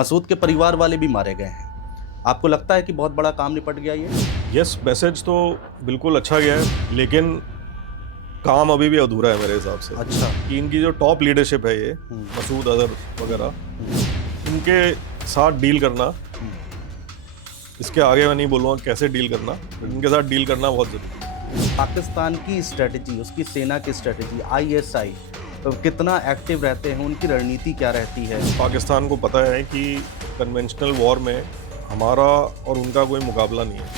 मसूद के परिवार वाले भी मारे गए हैं। आपको लगता है कि बहुत बड़ा काम निपट गया ये? यस, मैसेज तो बिल्कुल अच्छा गया है, लेकिन काम अभी भी अधूरा है मेरे हिसाब से। अच्छा। कि इनकी जो टॉप लीडरशिप है, ये मसूद अजहर वगैरह, इनके साथ डील करना, इसके आगे मैं नहीं बोलूँगा कैसे डील करना, इनके साथ डील करना बहुत ज़रूरी है। पाकिस्तान की स्ट्रेटजी, उसकी सेना की स्ट्रेटजी, आईएसआई तो कितना एक्टिव रहते हैं, उनकी रणनीति क्या रहती है? पाकिस्तान को पता है कि कन्वेंशनल वॉर में हमारा और उनका कोई मुकाबला नहीं है,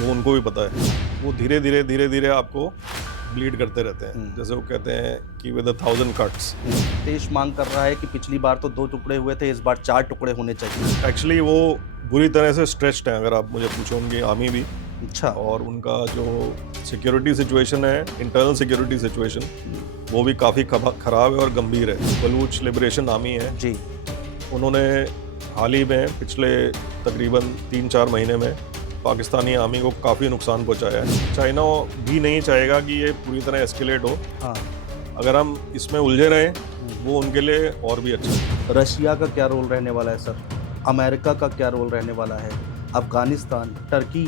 वो उनको भी पता है। वो धीरे धीरे आपको ब्लीड करते रहते हैं, जैसे वो कहते हैं कि विद 1000 कट्स। देश मांग कर रहा है कि पिछली बार तो 2 टुकड़े हुए थे, इस बार 4 टुकड़े होने चाहिए। एक्चुअली वो बुरी तरह से स्ट्रेच्ड हैं, अगर आप मुझे पूछो, उनकी आर्मी भी। अच्छा। और उनका जो सिक्योरिटी सिचुएशन है, इंटरनल सिक्योरिटी सिचुएशन, वो भी काफ़ी ख़राब है और गंभीर है। बलूच लिबरेशन आर्मी है जी। उन्होंने हाल ही में पिछले तकरीबन 3-4 महीने में पाकिस्तानी आर्मी को काफ़ी नुकसान पहुंचाया है। चाइना भी नहीं चाहेगा कि ये पूरी तरह एस्केलेट हो। हाँ। अगर हम इसमें उलझे रहें, वो उनके लिए और भी अच्छा है। रशिया का क्या रोल रहने वाला है सर? अमेरिका का क्या रोल रहने वाला है? अफगानिस्तान, टर्की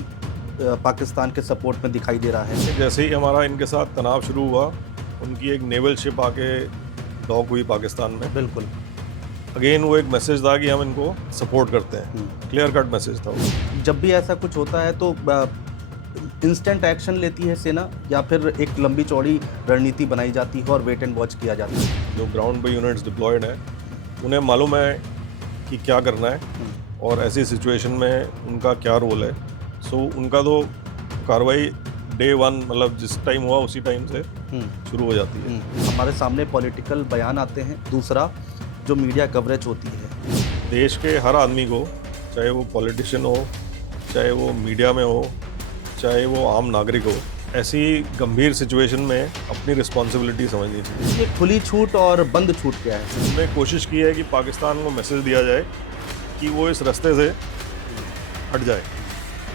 पाकिस्तान के सपोर्ट में दिखाई दे रहा है। जैसे ही हमारा इनके साथ तनाव शुरू हुआ, उनकी एक नेवल शिप आके डॉक हुई पाकिस्तान में। बिल्कुल। अगेन वो एक मैसेज था कि हम इनको सपोर्ट करते हैं, क्लियर कट मैसेज था वो। जब भी ऐसा कुछ होता है तो इंस्टेंट एक्शन लेती है सेना, या फिर एक लंबी चौड़ी रणनीति बनाई जाती है और वेट एंड वॉच किया जाता है? जो ग्राउंड पे यूनिट्स डिप्लॉयड हैं, उन्हें मालूम है कि क्या करना है और ऐसी सिचुएशन में उनका क्या रोल है। सो उनका तो कार्रवाई डे 1, मतलब जिस टाइम हुआ उसी टाइम से शुरू हो जाती है। हमारे सामने पॉलिटिकल बयान आते हैं, दूसरा जो मीडिया कवरेज होती है। देश के हर आदमी को, चाहे वो पॉलिटिशियन हो, चाहे वो मीडिया में हो, चाहे वो आम नागरिक हो, ऐसी गंभीर सिचुएशन में अपनी रिस्पॉन्सिबिलिटी समझनी चाहिए। ये खुली छूट और बंद छूट क्या है? हमने कोशिश की है कि पाकिस्तान को मैसेज दिया जाए कि वो इस रास्ते से हट जाए,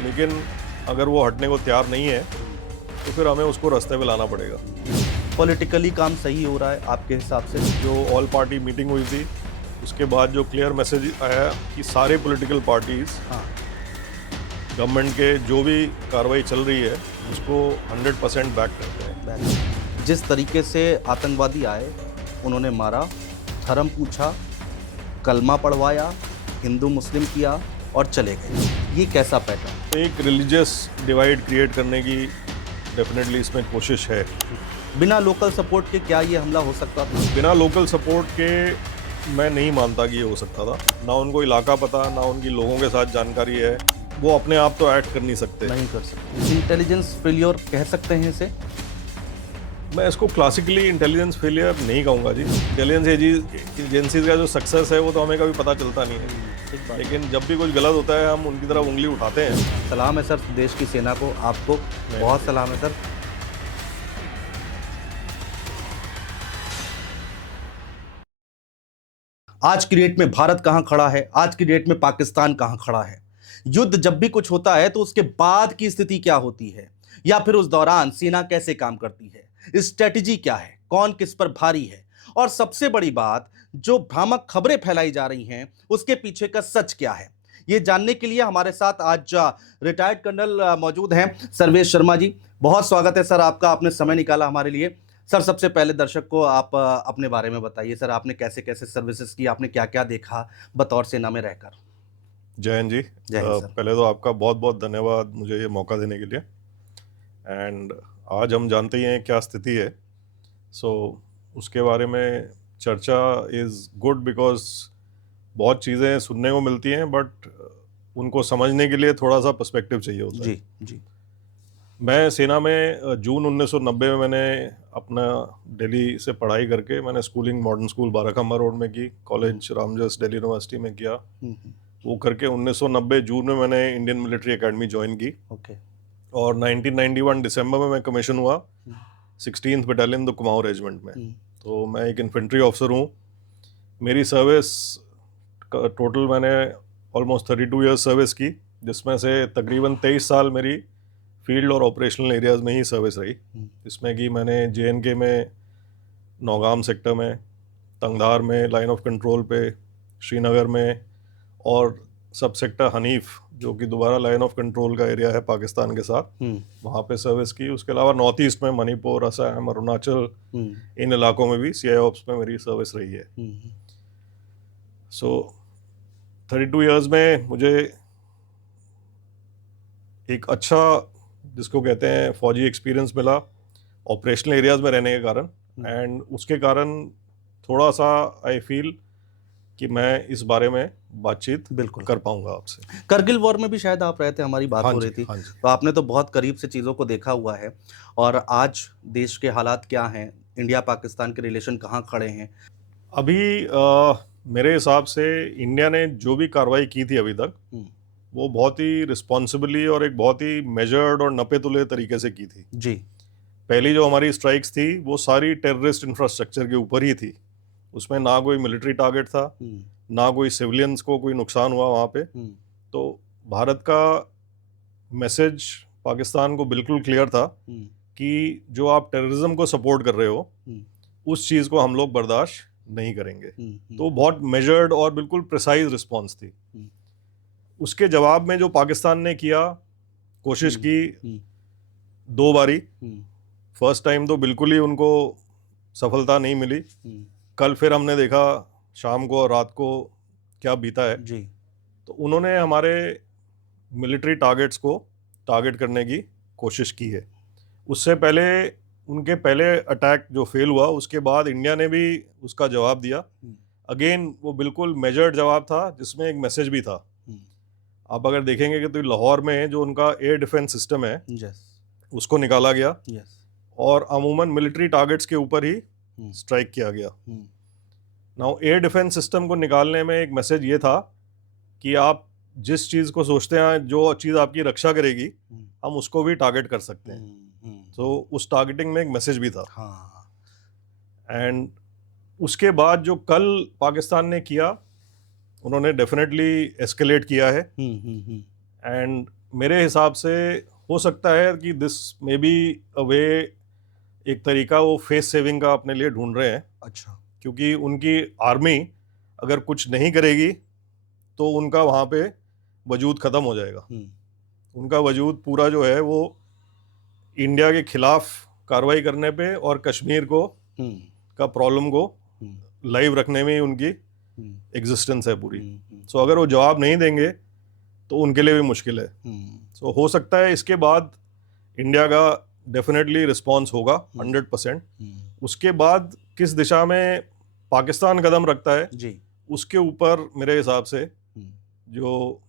लेकिन अगर वो हटने को तैयार नहीं है तो फिर हमें उसको रास्ते पे लाना पड़ेगा। पॉलिटिकली काम सही हो रहा है आपके हिसाब से? जो ऑल पार्टी मीटिंग हुई थी, उसके बाद जो क्लियर मैसेज आया कि सारे पॉलिटिकल पार्टीज़ गवर्नमेंट के जो भी कार्रवाई चल रही है उसको 100% बैक करते हैं। जिस तरीके से आतंकवादी आए, उन्होंने मारा, धर्म पूछा, कलमा पढ़वाया, हिंदू मुस्लिम किया और चले गए, ये कैसा पैटर्न? एक रिलीजियस डिवाइड क्रिएट करने की डेफिनेटली इसमें कोशिश है। बिना लोकल सपोर्ट के क्या ये हमला हो सकता था? बिना लोकल सपोर्ट के मैं नहीं मानता कि ये हो सकता था। ना उनको इलाका पता, ना उनकी लोगों के साथ जानकारी है, वो अपने आप तो एक्ट कर नहीं सकते। नहीं कर सकते। इंटेलिजेंस फेलियर कह सकते हैं इसे? मैं इसको क्लासिकली इंटेलिजेंस फेलियर नहीं कहूँगा जी। इंटेलिजेंस एजेंसीज का जो सक्सेस है वो तो हमें कभी पता चलता नहीं है, लेकिन जब भी कुछ गलत होता है हम उनकी तरफ उंगली उठाते हैं। सलाम है सर देश की सेना को, आपको बहुत सलाम है सर। आज की डेट में भारत कहां खड़ा है, आज की डेट में पाकिस्तान कहां खड़ा है? युद्ध जब भी कुछ होता है तो उसके बाद की स्थिति क्या होती है, या फिर उस दौरान सेना कैसे काम करती है, स्ट्रेटजी क्या है, कौन किस पर भारी है, और सबसे बड़ी बात, जो भ्रामक खबरें फैलाई जा रही हैं उसके पीछे का सच क्या है, ये जानने के लिए हमारे साथ आज रिटायर्ड कर्नल मौजूद हैं, सर्वेश शर्मा जी। बहुत स्वागत है सर आपका, आपने समय निकाला हमारे लिए। सर सबसे पहले दर्शक को आप अपने बारे में बताइए सर, आपने कैसे कैसे सर्विसेज की, आपने क्या क्या देखा बतौर सेना में रहकर? जय हिंद जी। जय हिंद सर। पहले तो आपका बहुत बहुत धन्यवाद मुझे ये मौका देने के लिए। एंड आज हम जानते ही हैं क्या स्थिति है, सो उसके बारे में चर्चा इज़ गुड बिकॉज बहुत चीज़ें सुनने को मिलती हैं, बट उनको समझने के लिए थोड़ा सा पर्सपेक्टिव चाहिए होता है। जी जी। मैं सेना में जून 1990 में मैंने अपना दिल्ली से पढ़ाई करके मैंने schooling modern school Barakhamba road में की, कॉलेज रामजस दिल्ली यूनिवर्सिटी में किया। वो करके 1990 जून में मैंने इंडियन मिलिट्री एकेडमी ज्वाइन की। ओके। और 1991 दिसंबर में मैं कमीशन हुआ 16th battalion the Kumaon regiment में। तो मैं एक इन्फेंट्री ऑफिसर हूँ। मेरी सर्विस टोटल मैंने ऑलमोस्ट 32 ईयर्स सर्विस की, जिसमें से तकरीबन 23 साल मेरी फील्ड और ऑपरेशनल एरियाज़ में ही सर्विस रही। इसमें कि मैंने JNK में, नौगाम सेक्टर में, तंगधार में लाइन ऑफ कंट्रोल पे, श्रीनगर में, और सब सेक्टर हनीफ जो कि दोबारा लाइन ऑफ कंट्रोल का एरिया है पाकिस्तान के साथ, वहाँ पे सर्विस की। उसके अलावा नॉर्थ ईस्ट में मणिपुर, असम, अरुणाचल, इन इलाकों में भी CI ऑप्स में मेरी सर्विस रही है। सो 32 इयर्स में मुझे एक अच्छा, जिसको कहते हैं, फौजी एक्सपीरियंस मिला ऑपरेशनल एरियाज में रहने के कारण, एंड उसके कारण थोड़ा सा आई फील कि मैं इस बारे में बातचीत बिल्कुल कर पाऊंगा आपसे। करगिल वॉर में भी शायद आप रहे थे, हमारी बात हाँ हो जी, रही थी, हाँ जी। तो आपने तो बहुत करीब से चीज़ों को देखा हुआ है। और आज देश के हालात क्या हैं, इंडिया पाकिस्तान के रिलेशन कहाँ खड़े हैं? अभी मेरे हिसाब से इंडिया ने जो भी कार्रवाई की थी अभी तक, वो बहुत ही रिस्पॉन्सिबली और एक बहुत ही मेजर्ड और नपे तुले तरीके से की थी। जी। पहली जो हमारी स्ट्राइक्स थी वो सारी टेररिस्ट इंफ्रास्ट्रक्चर के ऊपर ही थी। उसमें ना कोई मिलिट्री टारगेट था, ना कोई सिविलियंस को कोई नुकसान हुआ वहाँ पे। तो भारत का मैसेज पाकिस्तान को बिल्कुल क्लियर था कि जो आप टेररिज्म को सपोर्ट कर रहे हो, उस चीज़ को हम लोग बर्दाश्त नहीं करेंगे। तो बहुत मेजर्ड और बिल्कुल प्रिसाइज रिस्पॉन्स थी। उसके जवाब में जो पाकिस्तान ने किया, कोशिश की 2 बारी। फर्स्ट टाइम तो बिल्कुल ही उनको सफलता नहीं मिली। कल फिर हमने देखा शाम को और रात को क्या बीता है जी। तो उन्होंने हमारे मिलिट्री टारगेट्स को टारगेट करने की कोशिश की है। उससे पहले उनके पहले अटैक जो फेल हुआ, उसके बाद इंडिया ने भी उसका जवाब दिया। अगेन वो बिल्कुल मेजर्ड जवाब था, जिसमें एक मैसेज भी था। आप अगर देखेंगे कि तो लाहौर में जो उनका एयर डिफेंस सिस्टम है, उसको निकाला गया, और अमूमन मिलिट्री टारगेट्स के ऊपर ही स्ट्राइक किया गया। नाउ एयर डिफेंस सिस्टम को निकालने में एक मैसेज ये था कि आप जिस चीज़ को सोचते हैं जो चीज़ आपकी रक्षा करेगी, हम उसको भी टारगेट कर सकते हैं। तो उस टारगेटिंग में एक मैसेज भी था। एंड उसके बाद जो कल पाकिस्तान ने किया, उन्होंने डेफिनेटली एस्केलेट किया है। एंड मेरे हिसाब से हो सकता है कि दिस मे बी अ वे, एक तरीका वो फेस सेविंग का अपने लिए ढूंढ रहे हैं। अच्छा। क्योंकि उनकी आर्मी अगर कुछ नहीं करेगी तो उनका वहाँ पे वजूद ख़त्म हो जाएगा। उनका वजूद पूरा जो है वो इंडिया के खिलाफ कार्रवाई करने पे और कश्मीर को का प्रॉब्लम को लाइव रखने में ही उनकी एग्जिस्टेंस है पूरी। सो अगर वो जवाब नहीं देंगे तो उनके लिए भी मुश्किल है। सो हो सकता है इसके बाद इंडिया का डेफिनेटली रिस्पॉन्स होगा 100%। उसके बाद किस दिशा में पाकिस्तान कदम रखता है जी, उसके ऊपर मेरे हिसाब से जो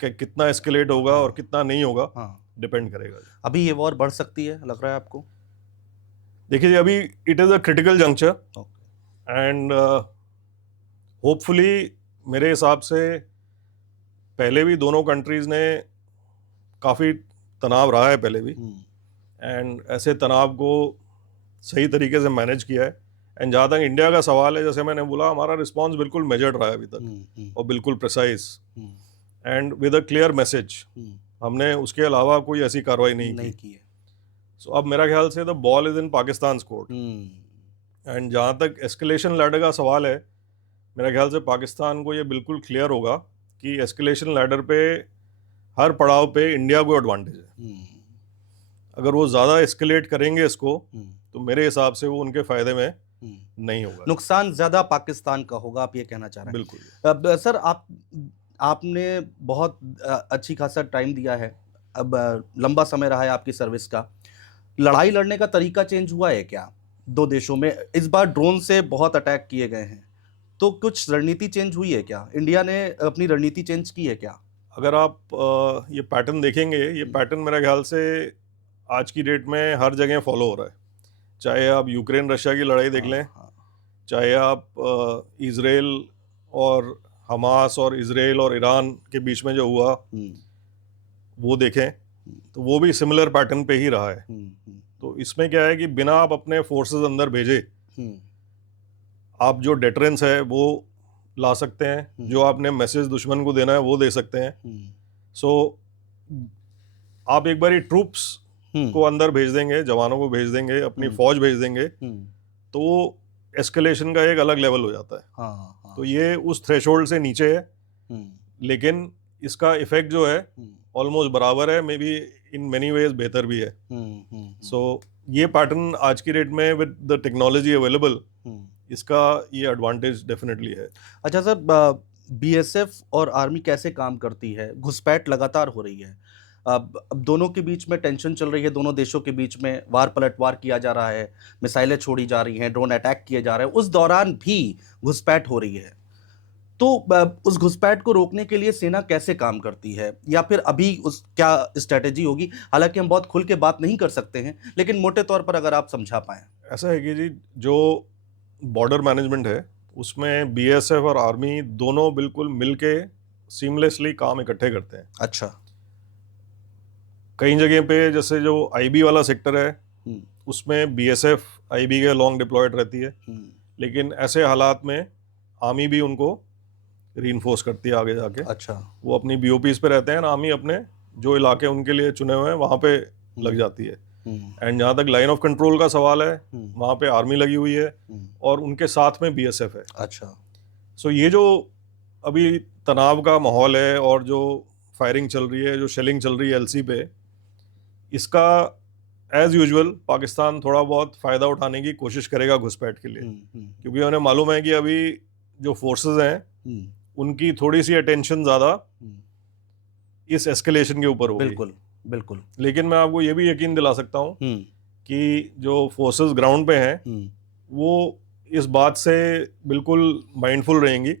कितना एस्केलेट होगा और कितना नहीं होगा, डिपेंड करेगा। अभी ये वॉर बढ़ सकती है, लग रहा है आपको? देखिए, अभी it is a critical juncture and hopefully मेरे हिसाब से पहले भी दोनों कंट्रीज़ ने काफ़ी तनाव रहा है पहले भी, एंड ऐसे तनाव को सही तरीके से मैनेज किया है। एंड जहाँ तक इंडिया का सवाल है, जैसे मैंने बोला, हमारा रिस्पॉन्स बिल्कुल मेजर्ड रहा है अभी तक, और बिल्कुल precise and with a clear message. हमने उसके अलावा कोई ऐसी कार्रवाई नहीं की है। सो अब मेरा ख्याल से the ball is in Pakistan court. And जहाँ तक एस्केलेशन लैडर का सवाल है, मेरा ख्याल से पाकिस्तान को ये बिल्कुल क्लियर होगा कि एस्केलेशन लैडर पे हर पड़ाव पे इंडिया को एडवांटेज है। अगर वो ज़्यादा एस्केलेट करेंगे इसको, तो मेरे हिसाब से वो उनके फ़ायदे में नहीं होगा। नुकसान ज़्यादा पाकिस्तान का होगा, आप ये कहना चाह रहे हैं? बिल्कुल। अब सर, आपने बहुत अच्छी खासा टाइम दिया है, अब लंबा समय रहा है आपकी सर्विस का। लड़ाई लड़ने का तरीका चेंज हुआ है क्या दो देशों में? इस बार ड्रोन से बहुत अटैक किए गए हैं, तो कुछ रणनीति चेंज हुई है क्या? इंडिया ने अपनी रणनीति चेंज की है क्या? अगर आप ये पैटर्न देखेंगे, ये पैटर्न मेरा ख्याल से आज की डेट में हर जगह फॉलो हो रहा है। चाहे आप यूक्रेन रशिया की लड़ाई देख लें, चाहे आप इजराइल और हमास और इजराइल और ईरान के बीच में जो हुआ वो देखें, तो वो भी सिमिलर पैटर्न पे ही रहा है। तो इसमें क्या है कि बिना आप अपने फोर्सेस अंदर भेजे, आप जो डेटरेंस है वो ला सकते हैं, जो आपने मैसेज दुश्मन को देना है वो दे सकते हैं। सो आप एक बारी ट्रूप्स को अंदर भेज देंगे, जवानों को भेज देंगे, अपनी फौज भेज देंगे, तो एस्केलेशन का एक अलग लेवल हो जाता है। हाँ हाँ। तो ये उस थ्रेशोल्ड से नीचे है, लेकिन इसका इफेक्ट जो है ऑलमोस्ट बराबर है, may be in many ways बेहतर भी है। सो ये पैटर्न आज की डेट में विद द टेक्नोलॉजी अवेलेबल, इसका ये एडवांटेज डेफिनेटली है। अच्छा सर, बीएसएफ और आर्मी कैसे काम करती है? घुसपैठ लगातार हो रही है, अब दोनों के बीच में टेंशन चल रही है, दोनों देशों के बीच में वार पलटवार किया जा रहा है, मिसाइलें छोड़ी जा रही हैं, ड्रोन अटैक किए जा रहे हैं, उस दौरान भी घुसपैठ हो रही है। तो उस घुसपैठ को रोकने के लिए सेना कैसे काम करती है, या फिर अभी उस क्या स्ट्रेटेजी होगी? हालांकि हम बहुत खुल के बात नहीं कर सकते हैं, लेकिन मोटे तौर पर अगर आप समझा पाएं। ऐसा है कि जी, जो बॉर्डर मैनेजमेंट है उसमें बीएसएफ और आर्मी दोनों बिल्कुल मिलके सीमलेसली काम इकट्ठे करते हैं। अच्छा। कई जगह पे जैसे जो आईबी वाला सेक्टर है उसमें बीएसएफ आईबी के लॉन्ग डिप्लॉयड रहती है, लेकिन ऐसे हालात में आर्मी भी उनको रीइंफोर्स करती है आगे जाके। अच्छा। वो अपनी बीओपीज पे रहते हैं ना, आर्मी अपने जो इलाके उनके लिए चुने हुए हैं वहाँ पे लग जाती है। एंड जहाँ तक लाइन ऑफ कंट्रोल का सवाल है, वहाँ पे आर्मी लगी हुई है और उनके साथ में बीएसएफ है। अच्छा। सो ये जो अभी तनाव का माहौल है और जो फायरिंग चल रही है, जो शेलिंग चल रही है एलसी पे, इसका एज यूजुअल पाकिस्तान थोड़ा बहुत फ़ायदा उठाने की कोशिश करेगा घुसपैठ के लिए, क्योंकि उन्हें मालूम है कि अभी जो फोर्सेस हैं उनकी थोड़ी सी अटेंशन ज़्यादा इस एस्केलेशन के ऊपर होगी। बिल्कुल बिल्कुल। लेकिन मैं आपको ये भी यकीन दिला सकता हूँ कि जो फोर्सेस ग्राउंड पे हैं वो इस बात से बिल्कुल माइंडफुल रहेंगी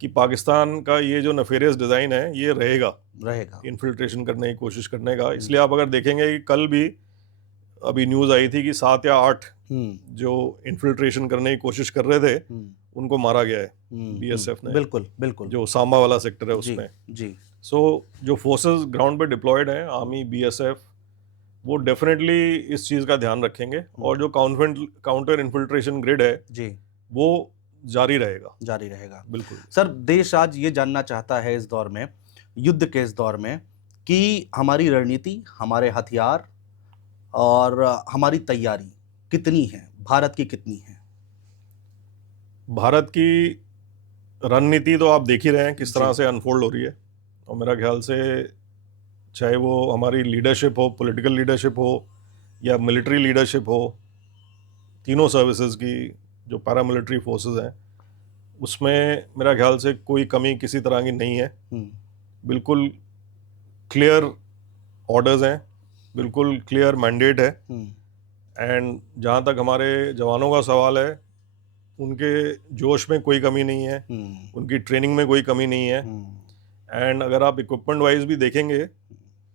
कि पाकिस्तान का ये जो नफेरियस डिज़ाइन है ये रहेगा इन्फिल्ट्रेशन करने की कोशिश करने का। इसलिए आप अगर देखेंगे कि कल भी अभी न्यूज़ आई थी कि 7 या 8 जो इन्फिल्ट्रेशन करने की कोशिश कर रहे थे उनको मारा गया है बीएसएफ ने। बिल्कुल बिल्कुल। जो सांबा वाला सेक्टर है उसमें जी। सो जो फोर्सेस ग्राउंड पे डिप्लॉयड हैं, आर्मी बीएसएफ, वो डेफिनेटली इस चीज़ का ध्यान रखेंगे और जो काउंटर इन्फिल्ट्रेशन ग्रिड है जी वो जारी रहेगा। बिल्कुल सर, देश आज ये जानना चाहता है इस दौर में, युद्ध के इस दौर में, कि हमारी रणनीति, हमारे हथियार और हमारी तैयारी कितनी है, भारत की कितनी है? भारत की रणनीति तो आप देख ही रहे हैं किस तरह से अनफोल्ड हो रही है, और मेरा ख्याल से चाहे वो हमारी लीडरशिप हो, पॉलिटिकल लीडरशिप हो या मिलिट्री लीडरशिप हो, तीनों सर्विसेज की जो पैरामिलिट्री फोर्सेस हैं उसमें मेरा ख्याल से कोई कमी किसी तरह की नहीं है। बिल्कुल क्लियर ऑर्डर्स हैं, बिल्कुल क्लियर मैंडेट है। एंड जहाँ तक हमारे जवानों का सवाल है, उनके जोश में कोई कमी नहीं है, उनकी ट्रेनिंग में कोई कमी नहीं है। एंड अगर आप इक्विपमेंट वाइज भी देखेंगे,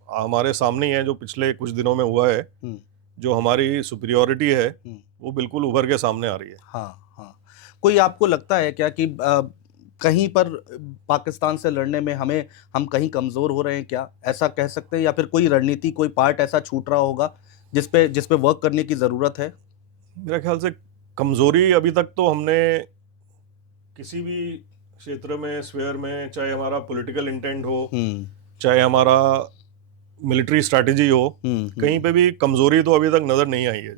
हमारे सामने ही है जो पिछले कुछ दिनों में हुआ है, जो हमारी सुपीरियॉरिटी है वो बिल्कुल उभर के सामने आ रही है। हाँ हाँ। कोई आपको लगता है क्या कि कहीं पर पाकिस्तान से लड़ने में हम कहीं कमज़ोर हो रहे हैं क्या, ऐसा कह सकते हैं? या फिर कोई रणनीति, कोई पार्ट ऐसा छूट रहा होगा जिस पे वर्क करने की ज़रूरत है? मेरा ख्याल से कमज़ोरी अभी तक तो हमने किसी भी क्षेत्र में, स्फीयर में, चाहे हमारा पॉलिटिकल इंटेंट हो, चाहे हमारा मिलिट्री स्ट्रैटेजी हो, कहीं पे भी कमज़ोरी तो अभी तक नज़र नहीं आई है।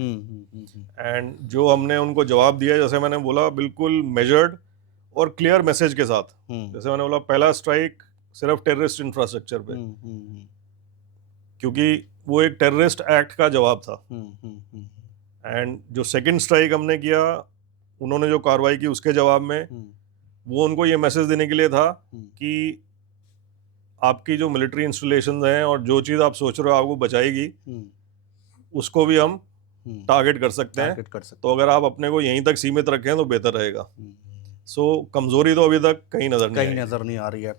एंड जो हमने उनको जवाब दिया, जैसे मैंने बोला, बिल्कुल मेजर्ड और क्लियर मैसेज के साथ। जैसे मैंने बोला, पहला स्ट्राइक सिर्फ टेररिस्ट इंफ्रास्ट्रक्चर पे, क्योंकि वो एक टेररिस्ट एक्ट का जवाब था। एंड जो सेकंड स्ट्राइक हमने किया, उन्होंने जो कार्रवाई की उसके जवाब में, वो उनको ये मैसेज देने के लिए था कि आपकी जो मिलिट्री इंस्टॉलेशंस हैं और जो चीज़ आप सोच रहे हो आपको बचाएगी, उसको भी हम टारगेट कर सकते हैं। तो अगर आप अपने को यहीं तक सीमित रखें तो बेहतर रहेगा। सो कमज़ोरी तो अभी तक कहीं नज़र नहीं आ रही है।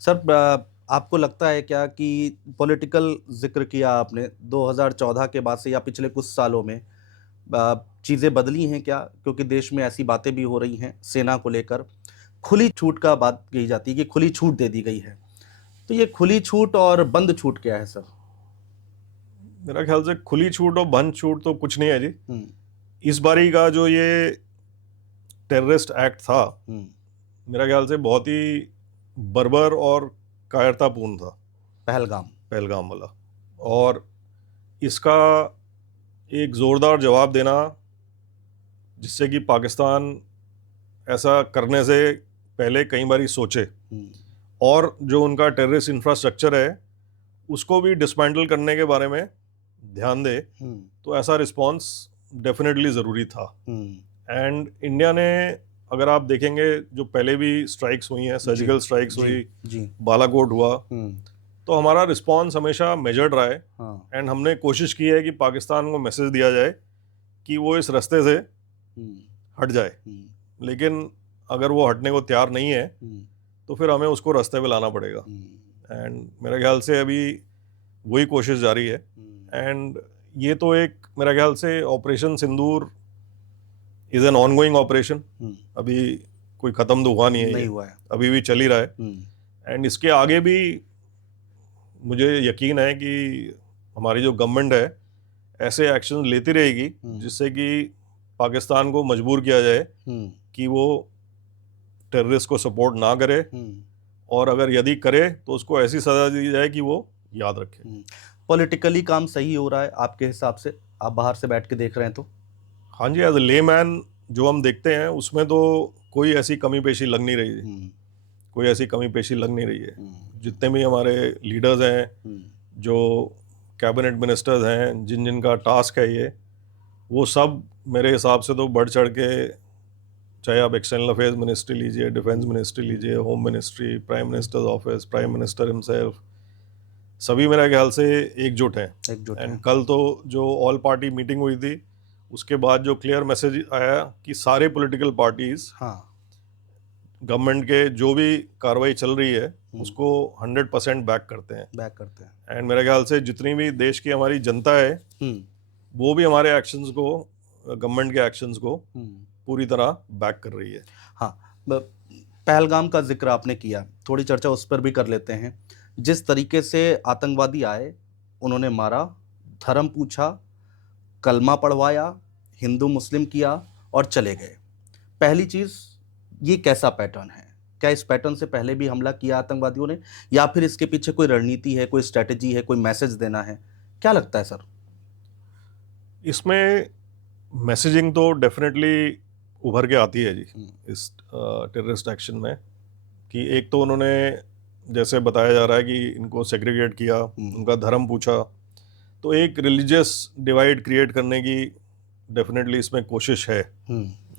सर, आपको लगता है क्या कि पॉलिटिकल जिक्र किया आपने 2014 के बाद से या पिछले कुछ सालों में चीज़ें बदली हैं क्या? क्योंकि देश में ऐसी बातें भी हो रही हैं, सेना को लेकर खुली छूट का बात कही जाती है कि खुली छूट दे दी गई है। तो ये खुली छूट और बंद छूट क्या है सर? मेरा ख्याल से खुली छूट और बंद छूट तो कुछ नहीं है जी। इस बारी का जो ये टेररिस्ट एक्ट था, मेरा ख्याल से बहुत ही बर्बर और कायरतापूर्ण था, पहलगाम वाला। और इसका एक ज़ोरदार जवाब देना जिससे कि पाकिस्तान ऐसा करने से पहले कई बार सोचे और जो उनका टेररिस्ट इंफ्रास्ट्रक्चर है उसको भी डिसमेंटल करने के बारे में ध्यान दे, तो ऐसा रिस्पांस डेफिनेटली ज़रूरी था। एंड इंडिया ने, अगर आप देखेंगे, जो पहले भी स्ट्राइक्स हुई हैं, सर्जिकल स्ट्राइक्स हुई, बालाकोट हुआ, तो हमारा रिस्पांस हमेशा मेजर्ड रहा है। एंड हमने कोशिश की है कि पाकिस्तान को मैसेज दिया जाए कि वो इस रास्ते से हट जाए, लेकिन अगर वो हटने को तैयार नहीं है तो फिर हमें उसको रास्ते पे लाना पड़ेगा। एंड मेरे ख्याल से अभी वही कोशिश जारी है। एंड ये तो एक, मेरा ख्याल से operation Sindoor is an ongoing operation, अभी कोई ख़त्म तो हुआ नहीं है, हुआ है, अभी भी चल ही रहा है। एंड इसके आगे भी मुझे यकीन है कि हमारी जो गवर्नमेंट है ऐसे एक्शन लेती रहेगी जिससे कि पाकिस्तान को मजबूर किया जाए कि वो टेररिस्ट को सपोर्ट ना करे, और अगर यदि करे तो उसको ऐसी सज़ा दी जाए कि वो याद रखे। पॉलिटिकली काम सही हो रहा है आपके हिसाब से, आप बाहर से बैठ के देख रहे हैं तो? हाँ जी, एज ए लेमैन जो हम देखते हैं उसमें तो कोई ऐसी कमी पेशी लग नहीं रही है, कोई ऐसी कमी पेशी लग नहीं रही है। जितने भी हमारे लीडर्स हैं, जो कैबिनेट मिनिस्टर्स हैं, जिन जिनका टास्क है ये, वो सब मेरे हिसाब से तो बढ़ चढ़ के, चाहे आप एक्सटर्नल अफेयर्स मिनिस्ट्री लीजिए, डिफेंस मिनिस्ट्री लीजिए, home ministry, prime minister's office, prime minister himself, सभी मेरे ख्याल से एकजुट हैं। एंड कल तो जो ऑल पार्टी मीटिंग हुई थी उसके बाद जो क्लियर मैसेज आया कि सारे पॉलिटिकल पार्टीज गवर्नमेंट के जो भी कार्रवाई चल रही है उसको 100% बैक करते हैं। एंड मेरे ख्याल से जितनी भी देश की हमारी जनता है वो भी हमारे एक्शंस को, गवर्नमेंट के एक्शंस को पूरी तरह बैक कर रही है। हाँ, पहलगाम का जिक्र आपने किया, थोड़ी चर्चा उस पर भी कर लेते हैं। जिस तरीके से आतंकवादी आए, उन्होंने मारा, धर्म पूछा, कलमा पढ़वाया, हिंदू मुस्लिम किया और चले गए। पहली चीज़, ये कैसा पैटर्न है? क्या इस पैटर्न से पहले भी हमला किया आतंकवादियों ने, या फिर इसके पीछे कोई रणनीति है, कोई स्ट्रेटजी है, कोई मैसेज देना है? क्या लगता है सर? इसमें मैसेजिंग तो डेफिनेटली उभर के आती है जी इस टेररिस्ट एक्शन में, कि एक तो उन्होंने, जैसे बताया जा रहा है कि इनको सेग्रीगेट किया, उनका धर्म पूछा, तो एक रिलीजियस डिवाइड क्रिएट करने की डेफिनेटली इसमें कोशिश है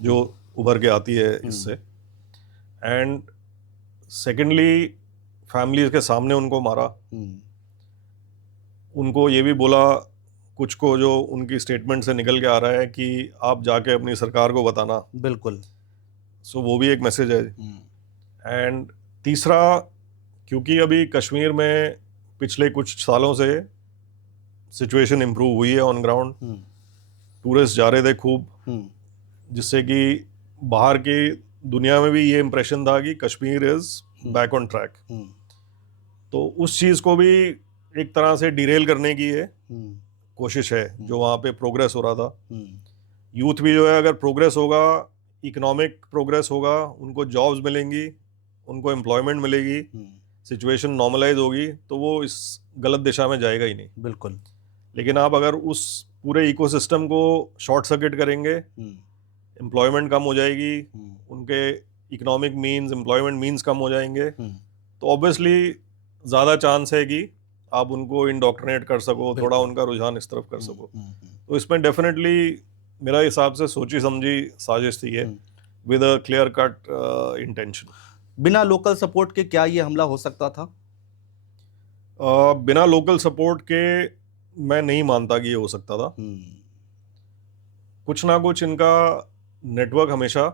जो उभर के आती है इससे। एंड सेकेंडली, फैमिलीज के सामने उनको मारा, उनको ये भी बोला, कुछ को जो उनकी स्टेटमेंट से निकल के आ रहा है कि आप जाके अपनी सरकार को बताना। बिल्कुल। सो वो भी एक मैसेज है। एंड तीसरा, क्योंकि अभी कश्मीर में पिछले कुछ सालों से सिचुएशन इम्प्रूव हुई है ऑन ग्राउंड, टूरिस्ट जा रहे थे खूब, जिससे कि बाहर की दुनिया में भी ये इम्प्रेशन था कि Kashmir is back on track. तो उस चीज़ को भी एक तरह से डिरेल करने की ये कोशिश है, जो वहाँ पे प्रोग्रेस हो रहा था। यूथ भी जो है, अगर प्रोग्रेस होगा, इकोनॉमिक प्रोग्रेस होगा, उनको जॉब्स मिलेंगी, उनको एम्प्लॉयमेंट मिलेगी, सिचुएशन नॉर्मलाइज होगी, तो वो इस गलत दिशा में जाएगा ही नहीं। बिल्कुल। लेकिन आप अगर उस पूरे इकोसिस्टम को शॉर्ट सर्किट करेंगे, एम्प्लॉयमेंट कम हो जाएगी, उनके इकोनॉमिक मीन्स, एम्प्लॉयमेंट मीन्स कम हो जाएंगे, तो ऑब्वियसली ज़्यादा चांस है कि आप उनको इंडोक्ट्रिनेट कर सको, थोड़ा उनका रुझान इस तरफ कर सको। तो इसमें डेफिनेटली मेरा हिसाब से सोची समझी साजिश थी है, with a clear cut intention. बिना लोकल सपोर्ट के क्या ये हमला हो सकता था? बिना लोकल सपोर्ट के मैं नहीं मानता कि ये हो सकता था। कुछ ना कुछ इनका नेटवर्क हमेशा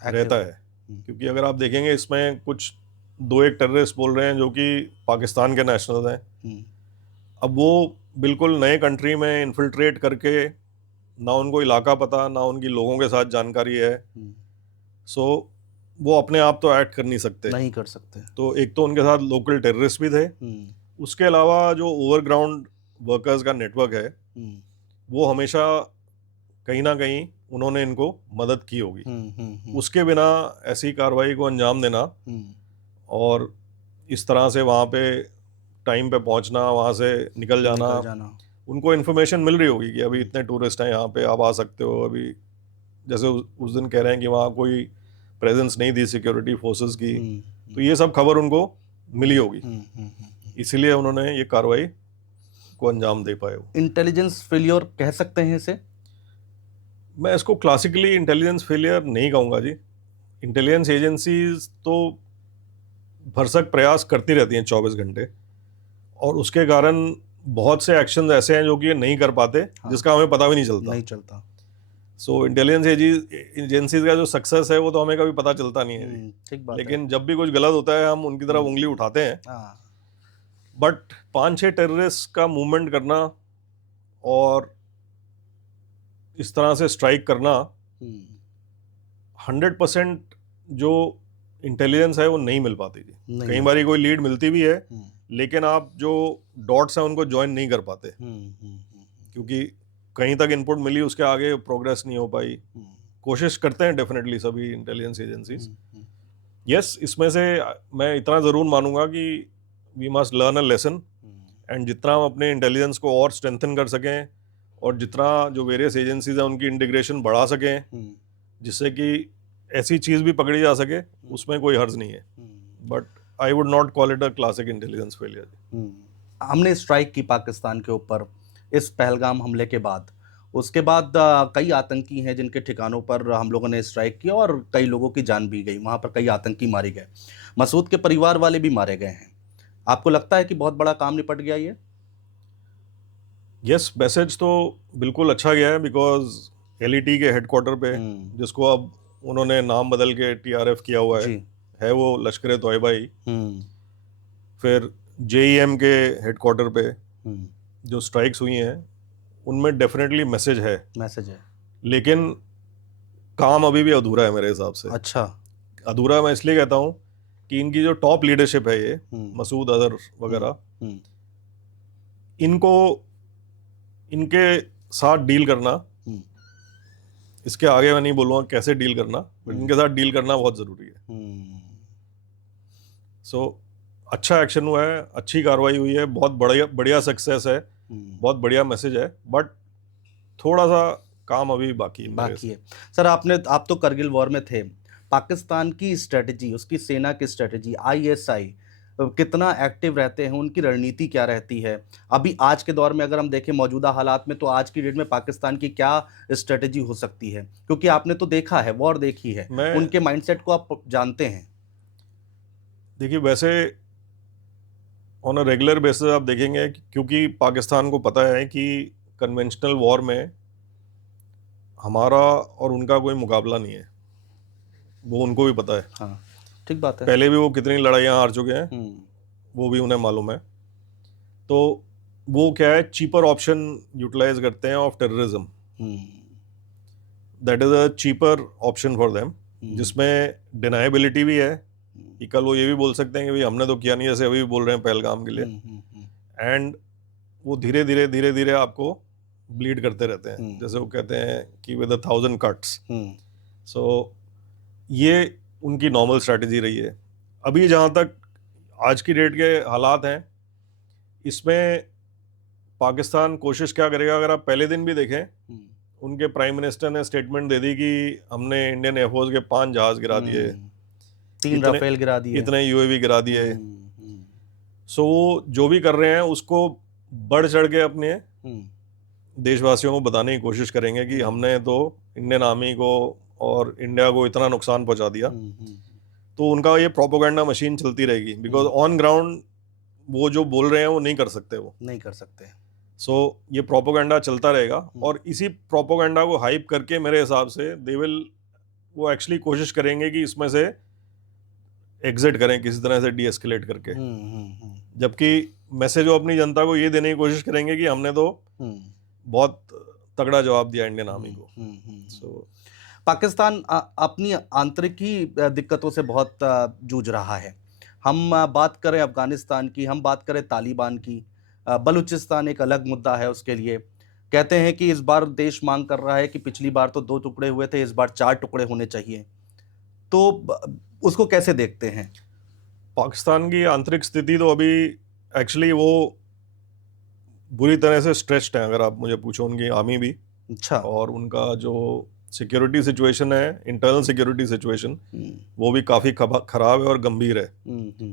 रहता है, क्योंकि अगर आप देखेंगे इसमें कुछ 2-1 टेररिस्ट बोल रहे हैं जो कि पाकिस्तान के नेशनल हैं। अब वो बिल्कुल नए कंट्री में इन्फिल्ट्रेट करके, ना उनको इलाका पता, ना उनकी लोगों के साथ जानकारी है, सो वो अपने आप तो एक्ट कर नहीं सकते। तो एक तो उनके साथ लोकल टेररिस्ट भी थे, उसके अलावा जो ओवरग्राउंड वर्कर्स का नेटवर्क है वो हमेशा कहीं ना कहीं उन्होंने इनको मदद की होगी। उसके बिना ऐसी कार्रवाई को अंजाम देना और इस तरह से वहाँ पे टाइम पे पहुँचना, वहाँ से निकल जाना, उनको इन्फॉर्मेशन मिल रही होगी कि अभी इतने टूरिस्ट हैं यहाँ पे, आप आ सकते हो, अभी जैसे उस दिन कह रहे हैं कि वहाँ कोई प्रेजेंस नहीं थी सिक्योरिटी फोर्सेस की, तो ये सब खबर उनको मिली होगी, इसीलिए उन्होंने ये कार्रवाई को अंजाम दे पाए। इंटेलिजेंस फेलियर कह सकते हैं इसे? मैं इसको क्लासिकली इंटेलिजेंस फेलियर नहीं कहूँगा जी। इंटेलिजेंस एजेंसीज तो भरसक प्रयास करती रहती हैं 24 घंटे, और उसके कारण बहुत से एक्शन ऐसे हैं जो कि ये नहीं कर पाते, जिसका हमें पता भी नहीं चलता। सो इंटेलिजेंस एजेंसीज का जो सक्सेस है वो तो हमें कभी पता चलता नहीं है जी। ठीक बात लेकिन जब भी कुछ गलत होता है हम उनकी तरफ उंगली उठाते हैं। बट 5-6 टेररिस्ट का मूवमेंट करना और इस तरह से स्ट्राइक करना 100% जो इंटेलिजेंस है वो नहीं मिल पाती जी। कई बार कोई लीड मिलती भी है, लेकिन आप जो डॉट्स हैं उनको ज्वाइन नहीं कर पाते, क्योंकि कहीं तक इनपुट मिली, उसके आगे प्रोग्रेस नहीं हो पाई। कोशिश करते हैं डेफिनेटली सभी इंटेलिजेंस एजेंसीज। यस, इसमें से मैं इतना ज़रूर मानूंगा कि we must learn a lesson, and जितना हम अपने इंटेलिजेंस को और स्ट्रेंथन कर सकें और जितना जो वेरियस एजेंसीज हैं उनकी इंटीग्रेशन बढ़ा सकें, जिससे कि ऐसी चीज़ भी पकड़ी जा सके, उसमें कोई हर्ज नहीं है। But I would not call it a classic intelligence failure. हमने स्ट्राइक की पाकिस्तान के ऊपर इस पहलगाम हमले के बाद, उसके बाद कई आतंकी हैं जिनके ठिकानों पर हम लोगों ने स्ट्राइक किया और कई लोगों की जान भी गई, वहाँ पर कई आतंकी मारे गए, मसूद के परिवार वाले भी मारे गए हैं। आपको लगता है कि बहुत बड़ा काम निपट गया ये? यस, मैसेज तो बिल्कुल अच्छा गया है, बिकॉज एलईटी के हेडक्वार्टर पे, जिसको अब उन्होंने नाम बदल के टीआरएफ किया हुआ है वो लश्कर तोयबा ही। फिर जेईएम के हेडक्वार्टर पे जो स्ट्राइक्स हुई हैं उनमें डेफिनेटली मैसेज है, लेकिन काम अभी भी अधूरा है मेरे हिसाब से। अच्छा, अधूरा मैं इसलिए कहता हूँ कि इनकी जो टॉप लीडरशिप है, ये मसूद अजहर वगैरह, इनको इनके साथ डील करना, इसके आगे मैं नहीं बोलूँगा कैसे डील करना, बट इनके साथ डील करना बहुत ज़रूरी है। सो अच्छा एक्शन हुआ है, अच्छी कार्रवाई हुई है, बहुत बढ़िया सक्सेस है, बहुत बढ़िया मैसेज है, बट थोड़ा सा काम अभी बाकी है। सर, आप तो करगिल वॉर में थे। पाकिस्तान की स्ट्रेटजी, उसकी सेना की स्ट्रेटजी, आईएसआई कितना एक्टिव रहते हैं, उनकी रणनीति क्या रहती है अभी आज के दौर में? अगर हम देखें मौजूदा हालात में, तो आज की डेट में पाकिस्तान की क्या स्ट्रेटजी हो सकती है? क्योंकि आपने तो देखा है, वॉर देखी है, उनके माइंडसेट को आप जानते हैं। देखिए, वैसे ऑन अ रेगुलर बेसिस आप देखेंगे, क्योंकि पाकिस्तान को पता है कि कन्वेंशनल वॉर में हमारा और उनका कोई मुकाबला नहीं है, वो उनको भी पता है। हाँ, ठीक बात है। पहले भी वो कितनी लड़ाइयाँ हार चुके हैं, वो भी उन्हें मालूम है। तो वो क्या है, चीपर ऑप्शन यूटिलाइज करते हैं of terrorism. That is a cheaper option for them, जिसमें डिनाइबिलिटी भी है कि कल वो ये भी बोल सकते हैं कि भाई हमने तो किया नहीं, जैसे अभी भी बोल रहे हैं पहलगाम के लिए, एंड वो धीरे धीरे आपको ब्लीड करते रहते हैं, जैसे वो कहते हैं कि विद 1000 कट्स। सो ये उनकी नॉर्मल स्ट्रैटेजी रही है। अभी जहाँ तक आज की डेट के हालात हैं, इसमें पाकिस्तान कोशिश क्या करेगा, अगर आप पहले दिन भी देखें, उनके प्राइम मिनिस्टर ने स्टेटमेंट दे दी कि हमने इंडियन एयरफोर्स के 5 जहाज गिरा दिए, 3 राफेल गिरा दिए, इतने यूएवी गिरा दिए। सो जो भी कर रहे हैं उसको बढ़ चढ़ के अपने देशवासियों को बताने की कोशिश करेंगे कि हमने तो इंडियन आर्मी को और इंडिया को इतना नुकसान पहुंचा दिया। तो उनका ये प्रोपेगेंडा मशीन चलती रहेगी, बिकॉज ऑन ग्राउंड वो जो बोल रहे हैं वो नहीं कर सकते। सो ये प्रोपेगेंडा चलता रहेगा, और इसी प्रोपेगेंडा को हाइप करके मेरे हिसाब से वो एक्चुअली कोशिश करेंगे कि इसमें से एग्जिट करें किसी तरह से, डीएस्केलेट करके। जबकि मैसेज वो अपनी जनता को ये देने की कोशिश करेंगे कि हमने तो बहुत तगड़ा जवाब दिया इंडियन आर्मी को। सो पाकिस्तान अपनी आंतरिक ही दिक्कतों से बहुत जूझ रहा है। हम बात करें अफगानिस्तान की, हम बात करें तालिबान की, बलूचिस्तान एक अलग मुद्दा है उसके लिए। कहते हैं कि इस बार देश मांग कर रहा है कि पिछली बार तो 2 टुकड़े हुए थे, इस बार 4 टुकड़े होने चाहिए। तो उसको कैसे देखते हैं? पाकिस्तान की आंतरिक स्थिति तो अभी एक्चुअली वो बुरी तरह से स्ट्रेच्ड है, अगर आप मुझे पूछो। उनकी आर्मी भी, अच्छा, और उनका जो सिक्योरिटी सिचुएशन है, इंटरनल सिक्योरिटी सिचुएशन, वो भी काफ़ी खराब है और गंभीर है।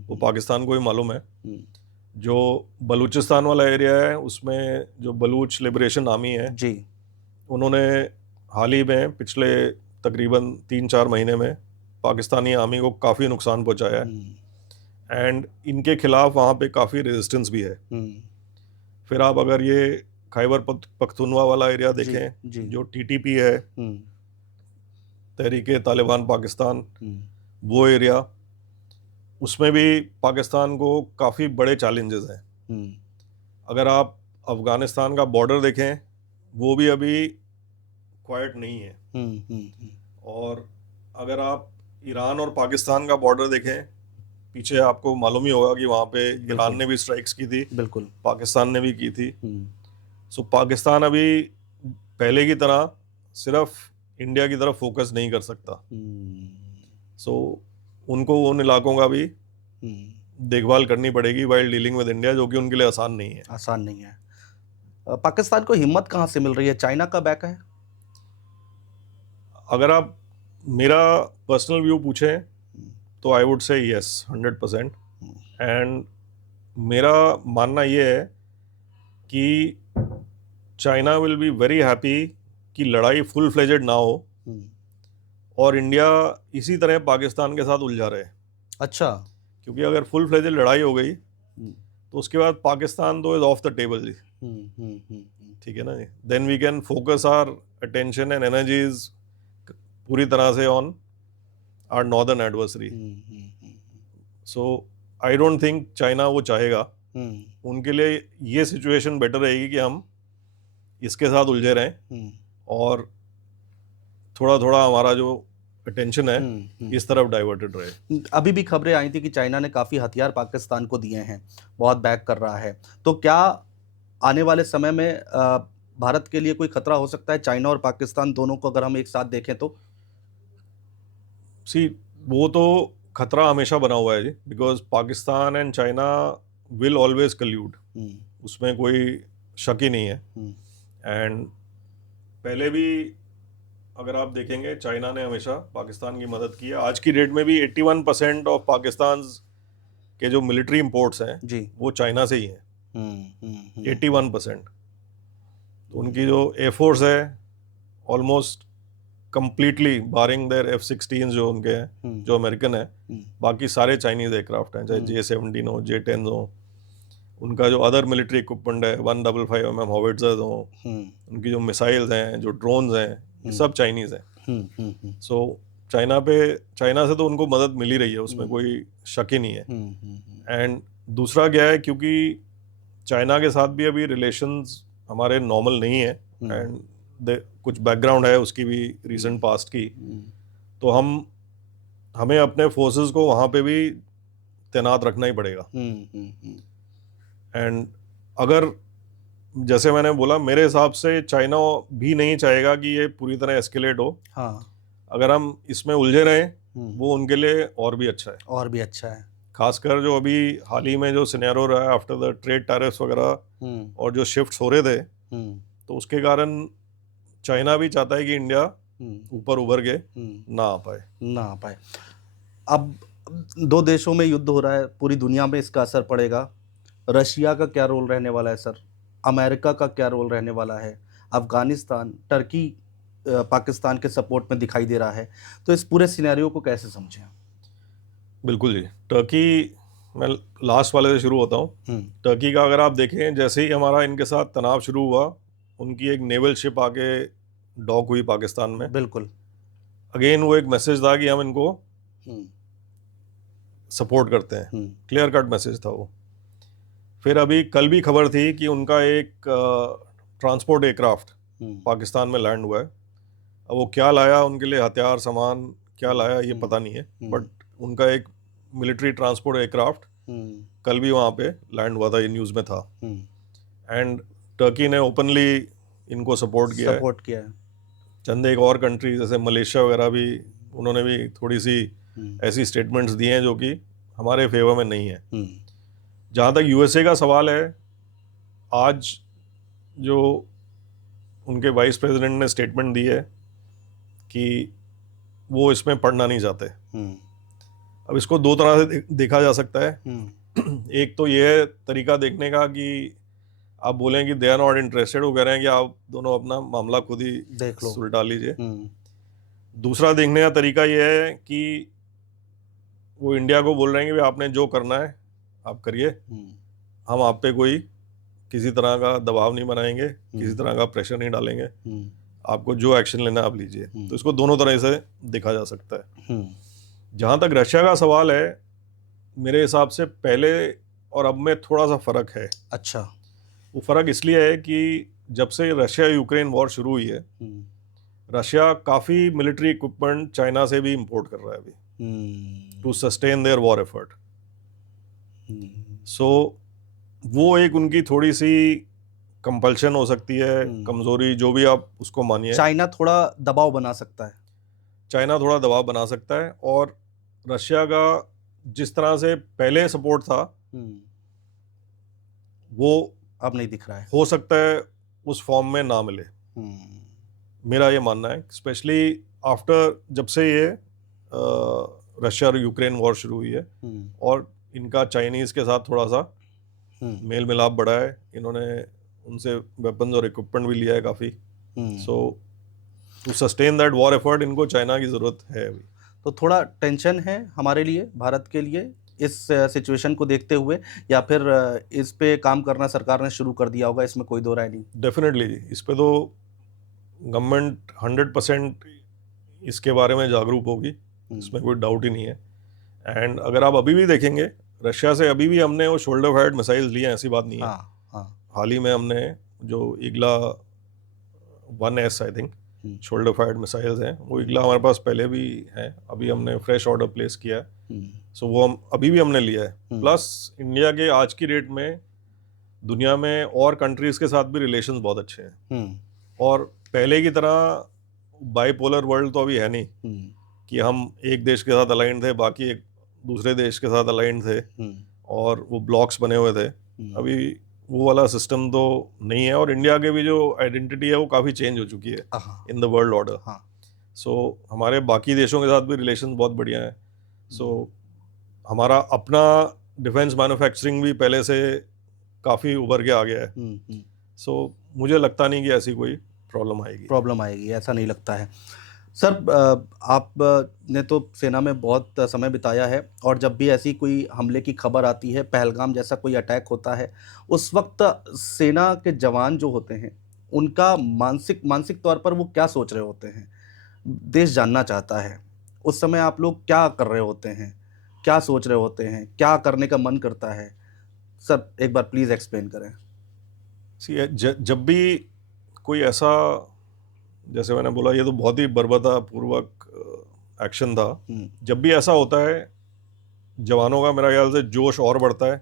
वो पाकिस्तान को भी मालूम है। जो बलूचिस्तान वाला एरिया है, उसमें जो बलूच लिबरेशन आर्मी है जी, उन्होंने हाल ही में पिछले तकरीबन 3-4 महीने में पाकिस्तानी आर्मी को काफ़ी नुकसान पहुंचाया है एंड इनके खिलाफ वहाँ पे काफ़ी रेजिस्टेंस भी है। फिर आप अगर ये खैबर पख्तूनवा वाला एरिया देखें, जी। जो टीटीपी है, तहरीक तालिबान पाकिस्तान, वो एरिया, उसमें भी पाकिस्तान को काफ़ी बड़े चैलेंजेस हैं। अगर आप अफ़गानिस्तान का बॉर्डर देखें, वो भी अभी क्वाइट नहीं है। और अगर आप ईरान और पाकिस्तान का बॉर्डर देखें, पीछे आपको मालूम ही होगा कि वहाँ पे ईरान ने भी स्ट्राइक्स की थी, बिल्कुल, पाकिस्तान ने भी की थी। सो पाकिस्तान अभी पहले की तरह सिर्फ इंडिया की तरफ फोकस नहीं कर सकता। सो उनको उन इलाकों का भी देखभाल करनी पड़ेगी वाइल डीलिंग विद इंडिया, जो कि उनके लिए आसान नहीं है। आसान नहीं है। पाकिस्तान को हिम्मत कहाँ से मिल रही है? चाइना का बैक है? अगर आप मेरा पर्सनल व्यू पूछें तो I would say yes, 100%। And मेरा मानना ये है कि China will be very happy कि लड़ाई फुल फ्लेजेड ना हो और इंडिया इसी तरह पाकिस्तान के साथ उलझा रहे। अच्छा। क्योंकि अगर फुल फ्लेजेड लड़ाई हो गई तो उसके बाद पाकिस्तान तो इज ऑफ द टेबल जी। ठीक है ना जी। Then we can focus our attention and energies पूरी तरह से on our northern adversary. So I don't think China वो चाहेगा। उनके लिए ये सिचुएशन बेटर रहेगी कि हम इसके साथ उलझे रहें और थोड़ा थोड़ा हमारा जो अटेंशन है इस तरफ डाइवर्टेड रहे। अभी भी खबरें आई थी कि चाइना ने काफ़ी हथियार पाकिस्तान को दिए हैं, बहुत बैक कर रहा है। तो क्या आने वाले समय में भारत के लिए कोई खतरा हो सकता है, चाइना और पाकिस्तान दोनों को अगर हम एक साथ देखें तो? सी, वो तो खतरा हमेशा बना हुआ है जी, because Pakistan and China will always collude, उसमें कोई शक ही नहीं है। एंड पहले भी अगर आप देखेंगे, चाइना ने हमेशा पाकिस्तान की मदद की है। आज की डेट में भी 81% ऑफ पाकिस्तान के जो मिलिट्री इंपोर्ट्स हैं जी, वो चाइना से ही हैं। 81%। तो उनकी जो एयरफोर्स है almost completely Baring there F-16 जो उनके हैं, जो अमेरिकन है, बाकी सारे चाइनीज एयरक्राफ्ट हैं, चाहे J-17 हो, J-10 हो। उनका जो अदर मिलिट्री इक्विपमेंट है, 155mm हॉविट्जर्स हो, उनकी जो मिसाइल्स हैं, जो ड्रोन्स हैं, ये सब चाइनीज हैं। सो चाइना से तो उनको मदद मिल ही रही है, उसमें कोई शक ही नहीं है। एंड दूसरा क्या है, क्योंकि चाइना के साथ भी अभी रिलेशंस हमारे नॉर्मल नहीं है एंड कुछ बैकग्राउंड है उसकी भी रिसेंट पास्ट की, तो हमें अपने फोर्सेस को वहाँ पे भी तैनात रखना ही पड़ेगा। एंड अगर, जैसे मैंने बोला, मेरे हिसाब से चाइना भी नहीं चाहेगा कि ये पूरी तरह एस्केलेट हो। हाँ। अगर हम इसमें उलझे रहें वो उनके लिए और भी अच्छा है। और भी अच्छा है। खासकर जो अभी हाल ही में जो सिनेरियो रहा है आफ्टर द ट्रेड टैरिफ्स वगैरह और जो शिफ्ट्स हो रहे थे, तो उसके कारण चाइना भी चाहता है कि इंडिया ऊपर उभर के ना आ पाए। अब दो देशों में युद्ध हो रहा है, पूरी दुनिया में इसका असर पड़ेगा। रशिया का क्या रोल रहने वाला है सर? अमेरिका का क्या रोल रहने वाला है? अफगानिस्तान, टर्की पाकिस्तान के सपोर्ट में दिखाई दे रहा है। तो इस पूरे सिनेरियो को कैसे समझें? बिल्कुल जी। टर्की, मैं लास्ट वाले से शुरू होता हूँ। टर्की का अगर आप देखें, जैसे ही हमारा इनके साथ तनाव शुरू हुआ, उनकी एक नेवल शिप आके डॉक हुई पाकिस्तान में। बिल्कुल। अगेन वो एक मैसेज था कि हम इनको सपोर्ट करते हैं, क्लियर कट मैसेज था वो। फिर अभी कल भी खबर थी कि उनका एक ट्रांसपोर्ट एयरक्राफ्ट पाकिस्तान में लैंड हुआ है। अब वो क्या लाया उनके लिए, हथियार सामान क्या लाया, ये पता नहीं है, बट उनका एक मिलिट्री ट्रांसपोर्ट एयरक्राफ्ट कल भी वहाँ पे लैंड हुआ था, ये न्यूज़ में था। एंड टर्की ने ओपनली इनको सपोर्ट किया है। चंद एक और कंट्री जैसे मलेशिया वगैरह भी, उन्होंने भी थोड़ी सी ऐसी स्टेटमेंट्स दी हैं जो कि हमारे फेवर में नहीं है। जहाँ तक यूएसए का सवाल है, आज जो उनके वाइस प्रेसिडेंट ने स्टेटमेंट दी है कि वो इसमें पढ़ना नहीं चाहते। अब इसको दो तरह से देखा जा सकता है। एक तो ये तरीका देखने का कि आप बोलें कि दे आर नॉट इंटरेस्टेड, वो कह रहे हैं कि आप दोनों अपना मामला खुद ही देख लो, सुलझा लीजिए। दूसरा देखने का तरीका ये है कि वो इंडिया को बोल रहे हैं कि आपने जो करना है आप करिए, हम आप पे कोई किसी तरह का दबाव नहीं बनाएंगे, किसी तरह का प्रेशर नहीं डालेंगे, आपको जो एक्शन लेना आप लीजिए। तो इसको दोनों तरह से देखा जा सकता है। जहाँ तक रशिया का सवाल है, मेरे हिसाब से पहले और अब में थोड़ा सा फर्क है। अच्छा। वो फर्क इसलिए है कि जब से रशिया यूक्रेन वॉर शुरू हुई है, रशिया काफ़ी मिलिट्री इक्विपमेंट चाइना से भी इंपोर्ट कर रहा है अभी to sustain their war effort. So वो एक उनकी थोड़ी सी कंपल्शन हो सकती है, कमजोरी, जो भी आप उसको मानिए। चाइना थोड़ा दबाव बना सकता है, चाइना थोड़ा दबाव बना सकता है, और रशिया का जिस तरह से पहले सपोर्ट था वो अब नहीं दिख रहा है। हो सकता है उस फॉर्म में ना मिले। मेरा ये मानना है, स्पेशली आफ्टर जब से ये रशिया और यूक्रेन वॉर शुरू हुई है और इनका चाइनीज के साथ थोड़ा सा मेल मिलाप बढ़ा है, इन्होंने उनसे वेपन्स और इक्विपमेंट भी लिया है काफ़ी। So to sustain that war effort इनको चाइना की ज़रूरत है अभी। तो थोड़ा टेंशन है हमारे लिए, भारत के लिए, इस सिचुएशन को देखते हुए, या फिर इस पे काम करना सरकार ने शुरू कर दिया होगा, इसमें कोई दो राय नहीं? डेफिनेटली इस पे तो गवर्नमेंट 100% इसके बारे में जागरूक होगी, इसमें कोई डाउट ही नहीं है। एंड अगर आप अभी भी देखेंगे, रशिया से अभी भी हमने वो शोल्डर फायर्ड मिसाइल्स लिए हैं, ऐसी बात नहीं है। हाल ही में हमने जो ईगला 1S I think shoulder fired missiles हैं, वो ईगला हमारे पास पहले भी हैं, अभी हमने फ्रेश ऑर्डर प्लेस किया है। सो वो हम अभी भी हमने लिया है। प्लस इंडिया के आज की डेट में दुनिया में और कंट्रीज के साथ भी रिलेशंस बहुत अच्छे हैं, और पहले की तरह बाइपोलर वर्ल्ड तो अभी है नहीं कि हम एक देश के साथ अलाइंड थे, बाकी एक दूसरे देश के साथ अलाइंड थे और वो ब्लॉक्स बने हुए थे। अभी वो वाला सिस्टम तो नहीं है, और इंडिया के भी जो आइडेंटिटी है वो काफ़ी चेंज हो चुकी है इन द वर्ल्ड ऑर्डर। सो हमारे बाकी देशों के साथ भी रिलेशन बहुत बढ़िया है। सो हमारा अपना डिफेंस मैन्युफैक्चरिंग भी पहले से काफ़ी उभर के आ गया है। सो मुझे लगता नहीं कि ऐसी कोई प्रॉब्लम आएगी, ऐसा नहीं लगता है। सर, आप ने तो सेना में बहुत समय बिताया है, और जब भी ऐसी कोई हमले की खबर आती है, पहलगाम जैसा कोई अटैक होता है, उस वक्त सेना के जवान जो होते हैं उनका मानसिक तौर पर वो क्या सोच रहे होते हैं, देश जानना चाहता है। उस समय आप लोग क्या कर रहे होते हैं, क्या सोच रहे होते हैं, क्या करने का मन करता है? सर एक बार प्लीज़ एक्सप्लेन करें। जब भी कोई ऐसा, जैसे मैंने बोला, ये तो बहुत ही बर्बरतापूर्वक एक्शन था, जब भी ऐसा होता है जवानों का मेरा ख्याल से जोश और बढ़ता है,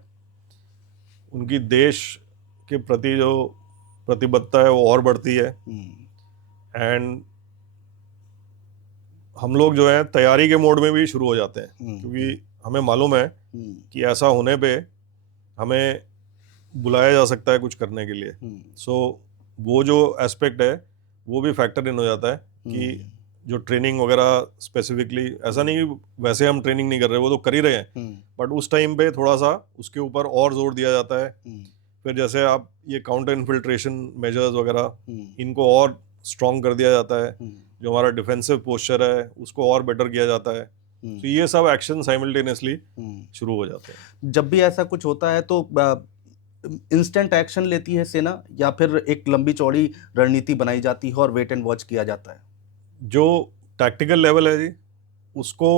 उनकी देश के प्रति जो प्रतिबद्धता है वो और बढ़ती है। एंड हम लोग जो है तैयारी के मोड में भी शुरू हो जाते हैं, क्योंकि हमें मालूम है कि ऐसा होने पे हमें बुलाया जा सकता है कुछ करने के लिए। सो वो जो एस्पेक्ट है वो भी फैक्टर इन हो जाता है कि जो ट्रेनिंग वगैरह स्पेसिफिकली, ऐसा नहीं कि वैसे हम ट्रेनिंग नहीं कर रहे, वो तो कर ही रहे हैं, बट उस टाइम पे थोड़ा सा उसके ऊपर और जोर दिया जाता है। फिर जैसे आप ये काउंटर इन्फिल्ट्रेशन मेजर्स वगैरह, इनको और स्ट्रॉन्ग कर दिया जाता है, जो हमारा डिफेंसिव पोस्चर है उसको और बेटर किया जाता है। तो ये सब एक्शन साइमल्टेनियसली शुरू हो जाते हैं। जब भी ऐसा कुछ होता है तो इंस्टेंट एक्शन लेती है सेना, या फिर एक लंबी चौड़ी रणनीति बनाई जाती है और वेट एंड वॉच किया जाता है? जो टैक्टिकल लेवल है जी, उसको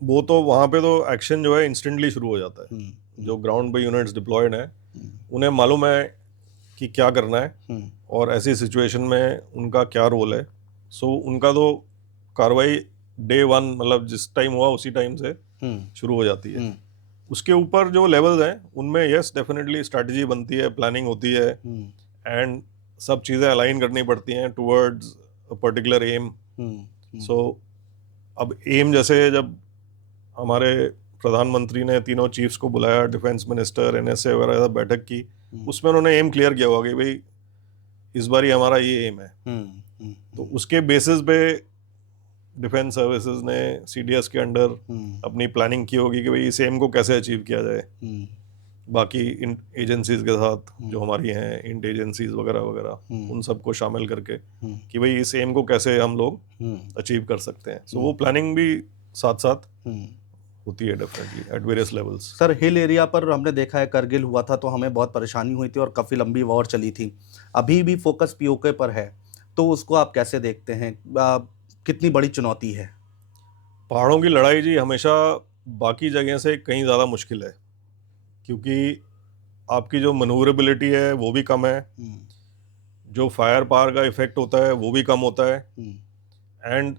वो तो वहाँ पे तो एक्शन जो है इंस्टेंटली शुरू हो जाता है। जो ग्राउंड पे यूनिट्स डिप्लॉयड हैं उन्हें मालूम है कि क्या करना है और ऐसी सिचुएशन में उनका क्या रोल है। सो उनका तो कार्रवाई डे 1, मतलब जिस टाइम हुआ उसी टाइम से शुरू हो जाती है। उसके ऊपर जो लेवल्स हैं उनमें यस डेफिनेटली स्ट्रैटेजी बनती है, प्लानिंग होती है, एंड सब चीज़ें अलाइन करनी पड़ती हैं टुवर्ड्स अ पर्टिकुलर एम। सो अब एम, जैसे जब हमारे प्रधानमंत्री ने तीनों चीफ्स को बुलाया, डिफेंस मिनिस्टर, NSA वगैरह बैठक की, उसमें उन्होंने एम क्लियर किया हुआ कि भाई इस बार ही हमारा ये एम है। तो उसके बेसिस पे डिफेंस सर्विसेज ने CDS के अंडर अपनी प्लानिंग की होगी कि भाई इस एम को कैसे अचीव किया जाए, बाकी इन एजेंसीज के साथ जो हमारी हैं, इंट एजेंसीज वगैरह वगैरह, उन सबको शामिल करके कि भाई इस एम को कैसे हम लोग अचीव कर सकते हैं। सो वो प्लानिंग भी साथ साथ होती है definitely at various levels. Sir, hill area पर हमने देखा है, करगिल हुआ था तो हमें बहुत परेशानी हुई थी और काफ़ी लंबी वॉर चली थी। अभी भी फोकस पीओके पर है, तो उसको आप कैसे देखते हैं? कितनी बड़ी चुनौती है? पहाड़ों की लड़ाई जी हमेशा बाकी जगह से कहीं ज़्यादा मुश्किल है, क्योंकि आपकी जो मनूवरेबिलिटी है वो भी कम है, जो फायर पावर का इफेक्ट होता है वो भी कम होता है, एंड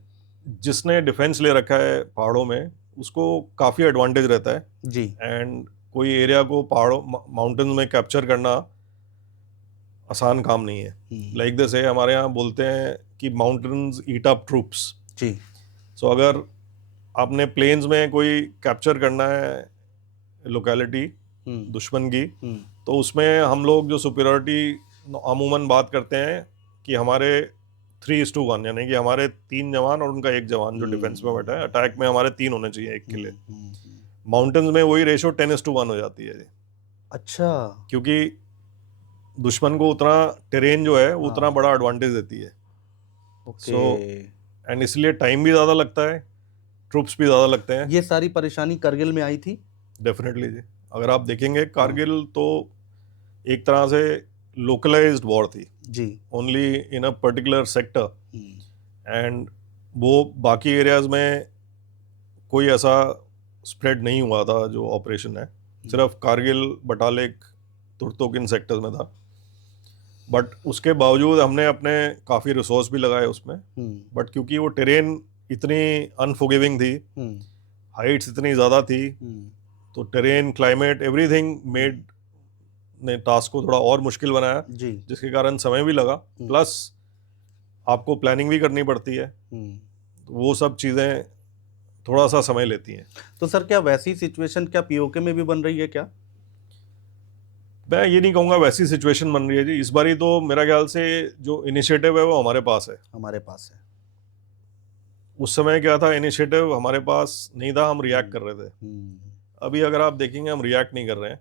जिसने डिफेंस ले रखा है पहाड़ों में उसको काफ़ी एडवांटेज रहता है जी। एंड कोई एरिया को पहाड़ों माउंटेन्स में कैप्चर करना आसान काम नहीं है। लाइक दिस है, हमारे यहाँ बोलते हैं कि माउंटेन्स ईट अप ट्रूप्स। जी। सो अगर आपने प्लेन्स में कोई कैप्चर करना है लोकेलिटी दुश्मन की, तो उसमें हम लोग जो सुपीरियरिटी अमूमन बात करते हैं कि हमारे 3:1, यानी कि हमारे 3 जवान और उनका 1 जवान जो डिफेंस में बैठा है, अटैक में हमारे 3 होने चाहिए 1 के लिए। माउंटेन्स में वही रेशो 10:1 हो जाती है जी। अच्छा। क्योंकि दुश्मन को उतना टेरेन जो है वो उतना बड़ा एडवांटेज देती है। सो एंड इसलिए टाइम भी ज़्यादा लगता है, ट्रूप्स भी ज़्यादा लगते हैं। ये सारी परेशानी करगिल में आई थी? डेफिनेटली जी, अगर आप देखेंगे कारगिल तो एक तरह से लोकलाइज्ड वॉर थी जी। Only in a particular sector, and वो बाकी एरियाज में कोई ऐसा स्प्रेड नहीं हुआ था जो ऑपरेशन है, सिर्फ कारगिल, बटालिक, तुर्तुक इन सेक्टर्स में था। बट उसके बावजूद हमने अपने काफ़ी रिसोर्स भी लगाए उसमें, बट क्योंकि वो टेरेन इतनी अनफॉरगिविंग थी, हाइट्स इतनी ज़्यादा थी, तो टेरेन, क्लाइमेट, एवरीथिंग मेड ने टास्क को थोड़ा और मुश्किल बनाया जी। जिसके कारण समय भी लगा, प्लस आपको प्लानिंग भी करनी पड़ती है, तो वो सब चीज़ें थोड़ा सा समय लेती हैं। तो सर, क्या वैसी सिचुएशन क्या पीओके में भी बन रही है क्या? मैं ये नहीं कहूँगा वैसी सिचुएशन बन रही है जी। इस बारी तो मेरा ख्याल से जो इनिशिएटिव है वो हमारे पास है। हमारे पास है। उस समय क्या था, इनिशिएटिव हमारे पास नहीं था, हम रिएक्ट कर रहे थे। अभी अगर आप देखेंगे हम रिएक्ट नहीं कर रहे हैं,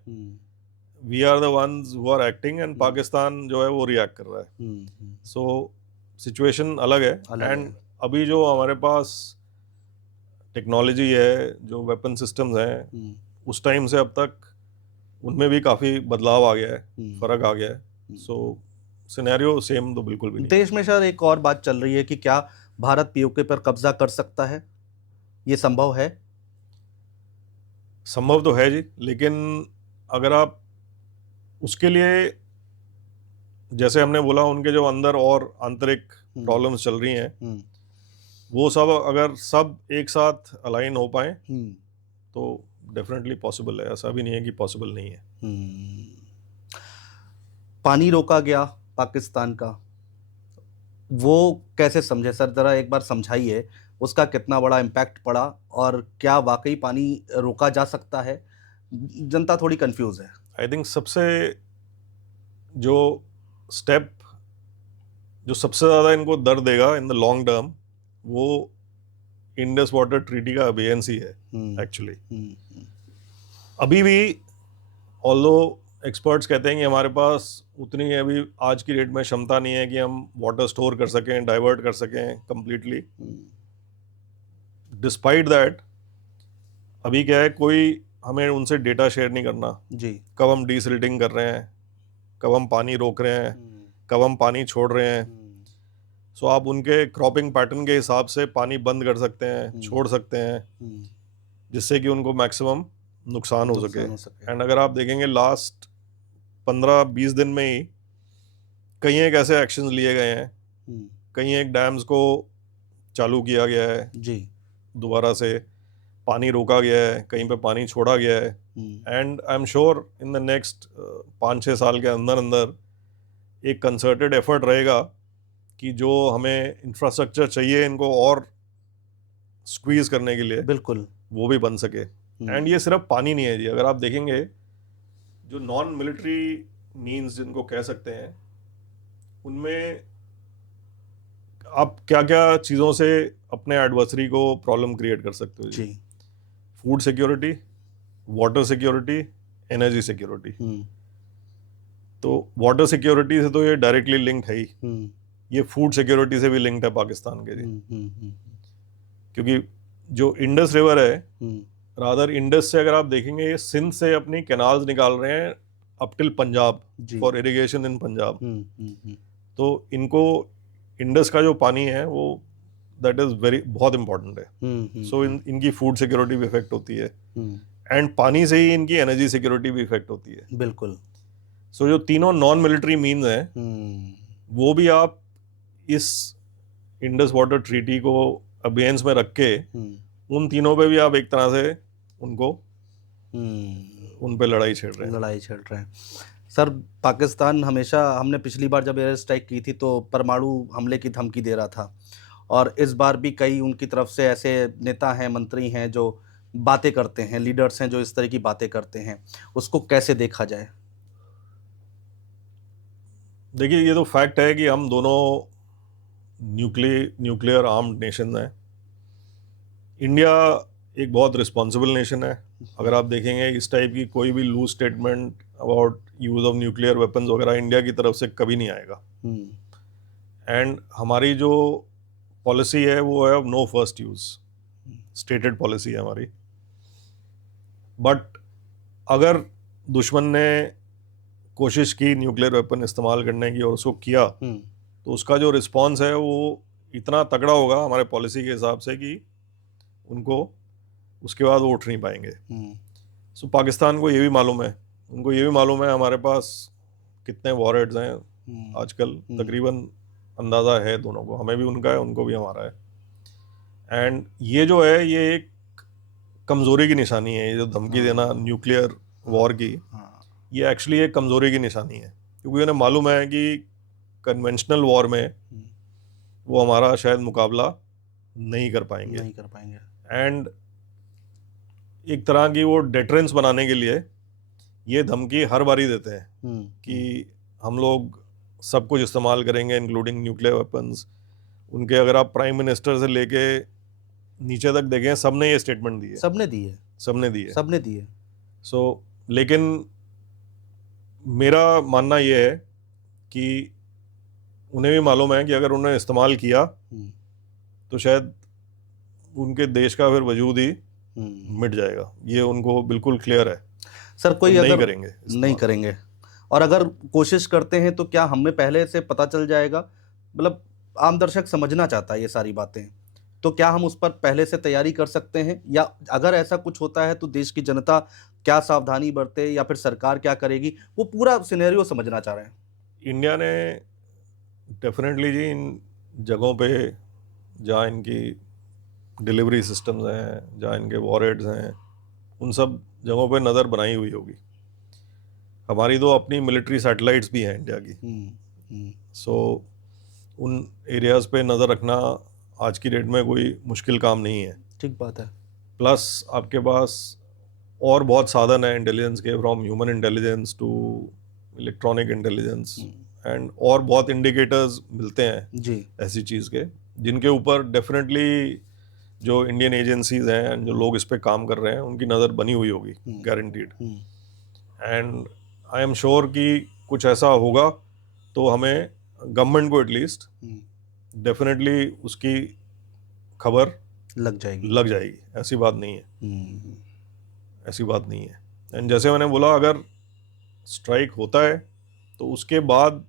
we are the ones who are acting, and Pakistan जो है वो रिएक्ट कर रहा है। सो सिचुएशन अलग है, एंड अभी जो हमारे पास टेक्नोलॉजी है, जो वेपन सिस्टम्स हैं, उस टाइम से अब तक उनमें भी काफ़ी बदलाव आ गया है, फ़र्क आ गया है। सो सिनेरियो सेम तो बिल्कुल भी नहीं। देश में सर एक और बात चल रही है कि क्या भारत पीओके पर कब्जा कर सकता है? ये संभव है? संभव तो है जी, लेकिन अगर आप उसके लिए, जैसे हमने बोला, उनके जो अंदर और आंतरिक प्रॉब्लम्स चल रही हैं, वो सब अगर सब एक साथ अलाइन हो पाए तो डेफिनेटली पॉसिबल है। ऐसा भी नहीं है कि पॉसिबल नहीं है। पानी रोका गया पाकिस्तान का, वो कैसे समझे सर? जरा एक बार समझाइए, उसका कितना बड़ा इम्पैक्ट पड़ा और क्या वाकई पानी रोका जा सकता है? जनता थोड़ी कंफ्यूज है। आई थिंक सबसे जो स्टेप जो सबसे ज़्यादा इनको दर्द देगा इन द लॉन्ग टर्म, वो इंडस वाटर ट्रीटी का अबेयंस ही है एक्चुअली। अभी भी ऑल्दो एक्सपर्ट्स कहते हैं कि हमारे पास उतनी अभी आज की डेट में क्षमता नहीं है कि हम वाटर स्टोर कर सकें, डाइवर्ट कर सकें कंप्लीटली। डिस्पाइट दैट, अभी क्या है, कोई हमें उनसे डेटा शेयर नहीं करना जी। कब हम डीसिल्टिंग कर रहे हैं, कब हम पानी रोक रहे हैं, कब हम पानी छोड़ रहे हैं। सो आप उनके क्रॉपिंग पैटर्न के हिसाब से पानी बंद कर सकते हैं, छोड़ सकते हैं, जिससे कि उनको मैक्सिमम नुकसान हो सके। एंड अगर आप देखेंगे लास्ट 15-20 दिन में ही कई एक ऐसे एक्शंस लिए गए हैं, कई एक डैम्स को चालू किया गया है जी, दोबारा से, पानी रोका गया है, कहीं पे पानी छोड़ा गया है, and I am sure in the next 5-6 साल के अंदर अंदर एक कंसर्टेड एफर्ट रहेगा कि जो हमें इंफ्रास्ट्रक्चर चाहिए इनको और स्क्वीज करने के लिए, बिल्कुल, वो भी बन सके। एंड ये सिर्फ पानी नहीं है जी, अगर आप देखेंगे जो नॉन मिलिट्री मीन्स जिनको कह सकते हैं, उनमें आप क्या क्या चीज़ों से अपने एडवर्सरी को प्रॉब्लम क्रिएट कर सकते हो जी? जी। Food security, water security, energy security. तो वाटर सिक्योरिटी से तो ये डायरेक्टली लिंक्ड है ही, ये फूड सिक्योरिटी से भी लिंक्ड है पाकिस्तान के जी। क्योंकि जो इंडस रिवर है, रादर इंडस से अगर आप देखेंगे, ये सिंध से अपनी कैनाल्स निकाल रहे हैं up till Punjab for irrigation इन पंजाब। तो इनको इंडस का जो पानी है वो दैट इज वेरी बहुत इंपॉर्टेंट है। सो इनकी फूड सिक्योरिटी भी इफेक्ट होती है, एंड पानी से ही इनकी एनर्जी सिक्योरिटी भी इफेक्ट होती है। बिल्कुल। सो जो तीनों नॉन मिलिट्री मीन्स हैं, वो भी आप इस इंडस वाटर ट्रीटी को अबेंस में रख के उन तीनों पे भी आप एक तरह से उनको उन पे लड़ाई छेड़ रहे हैं। सर, पाकिस्तान हमेशा, हमने पिछली बार जब एयर स्ट्राइक की थी तो परमाणु हमले की धमकी दे रहा था, और इस बार भी कई उनकी तरफ से ऐसे नेता हैं, मंत्री हैं जो बातें करते हैं, लीडर्स हैं जो इस तरह की बातें करते हैं, उसको कैसे देखा जाए? देखिए, ये तो फैक्ट है कि हम दोनों न्यूक्लियर आर्म्ड नेशन हैं। इंडिया एक बहुत रिस्पॉन्सिबल नेशन है। अगर आप देखेंगे, इस टाइप की कोई भी loose statement about use of nuclear weapons वगैरह इंडिया की तरफ से कभी नहीं आएगा। एंड हमारी जो पॉलिसी है वो है no first use, stated policy है हमारी। बट अगर दुश्मन ने कोशिश की न्यूक्लियर वेपन इस्तेमाल करने की और उसको किया, तो उसका जो रिस्पॉन्स है वो इतना तगड़ा होगा हमारे पॉलिसी के हिसाब से कि उनको उसके बाद वो उठ नहीं पाएंगे। सो पाकिस्तान को ये भी मालूम है, उनको ये भी मालूम है हमारे पास कितने वॉरहेड्स हैं आजकल। तकरीबन अंदाज़ा है दोनों को, हमें भी उनका है, उनको भी हमारा है। एंड ये जो है, ये एक कमज़ोरी की निशानी है। ये जो धमकी देना न्यूक्लियर वॉर की, ये एक्चुअली एक कमज़ोरी की निशानी है, क्योंकि उन्हें मालूम है कि कन्वेंशनल वॉर में वो हमारा शायद मुकाबला नहीं कर पाएंगे। एंड एक तरह की वो डेटरेंस बनाने के लिए ये धमकी हर बारी देते हैं कि हम लोग सब कुछ इस्तेमाल करेंगे इंक्लूडिंग न्यूक्लियर वेपन्स। उनके अगर आप प्राइम मिनिस्टर से लेके नीचे तक देखें, सबने ये स्टेटमेंट दी है, सबने दी है। सो लेकिन मेरा मानना ये है कि उन्हें भी मालूम है कि अगर उन्होंने इस्तेमाल किया तो शायद उनके देश का फिर वजूद ही मिट जाएगा। ये उनको बिल्कुल क्लियर है। सर, कोई नहीं अगर नहीं करेंगे, और अगर कोशिश करते हैं तो क्या हमें पहले से पता चल जाएगा? मतलब आम दर्शक समझना चाहता है ये सारी बातें, तो क्या हम उस पर पहले से तैयारी कर सकते हैं, या अगर ऐसा कुछ होता है तो देश की जनता क्या सावधानी बरते, या फिर सरकार क्या करेगी? वो पूरा सिनेरियो समझना चाह रहे हैं। इंडिया ने डेफिनेटली जी इन जगहों पे जहाँ इनकी डिलीवरी सिस्टम्स हैं, जहाँ इनके वॉरहेड्स हैं, उन सब जगहों पे नज़र बनाई हुई होगी। हमारी तो अपनी मिलिट्री सैटेलाइट्स भी हैं इंडिया की। सो उन एरियाज़ पे नज़र रखना आज की डेट में कोई मुश्किल काम नहीं है। ठीक बात है। प्लस आपके पास और बहुत साधन है इंटेलिजेंस के, from human intelligence to electronic intelligence, and और बहुत इंडिकेटर्स मिलते हैं जी ऐसी चीज़ के, जिनके ऊपर डेफिनेटली जो इंडियन एजेंसीज हैं, जो लोग इस पे काम कर रहे हैं, उनकी नज़र बनी हुई होगी, guaranteed. And I am sure कि कुछ ऐसा होगा तो हमें, गवर्नमेंट को एटलीस्ट, डेफिनेटली उसकी खबर लग जाएगी। ऐसी बात नहीं है। एंड जैसे मैंने बोला, अगर स्ट्राइक होता है तो उसके बाद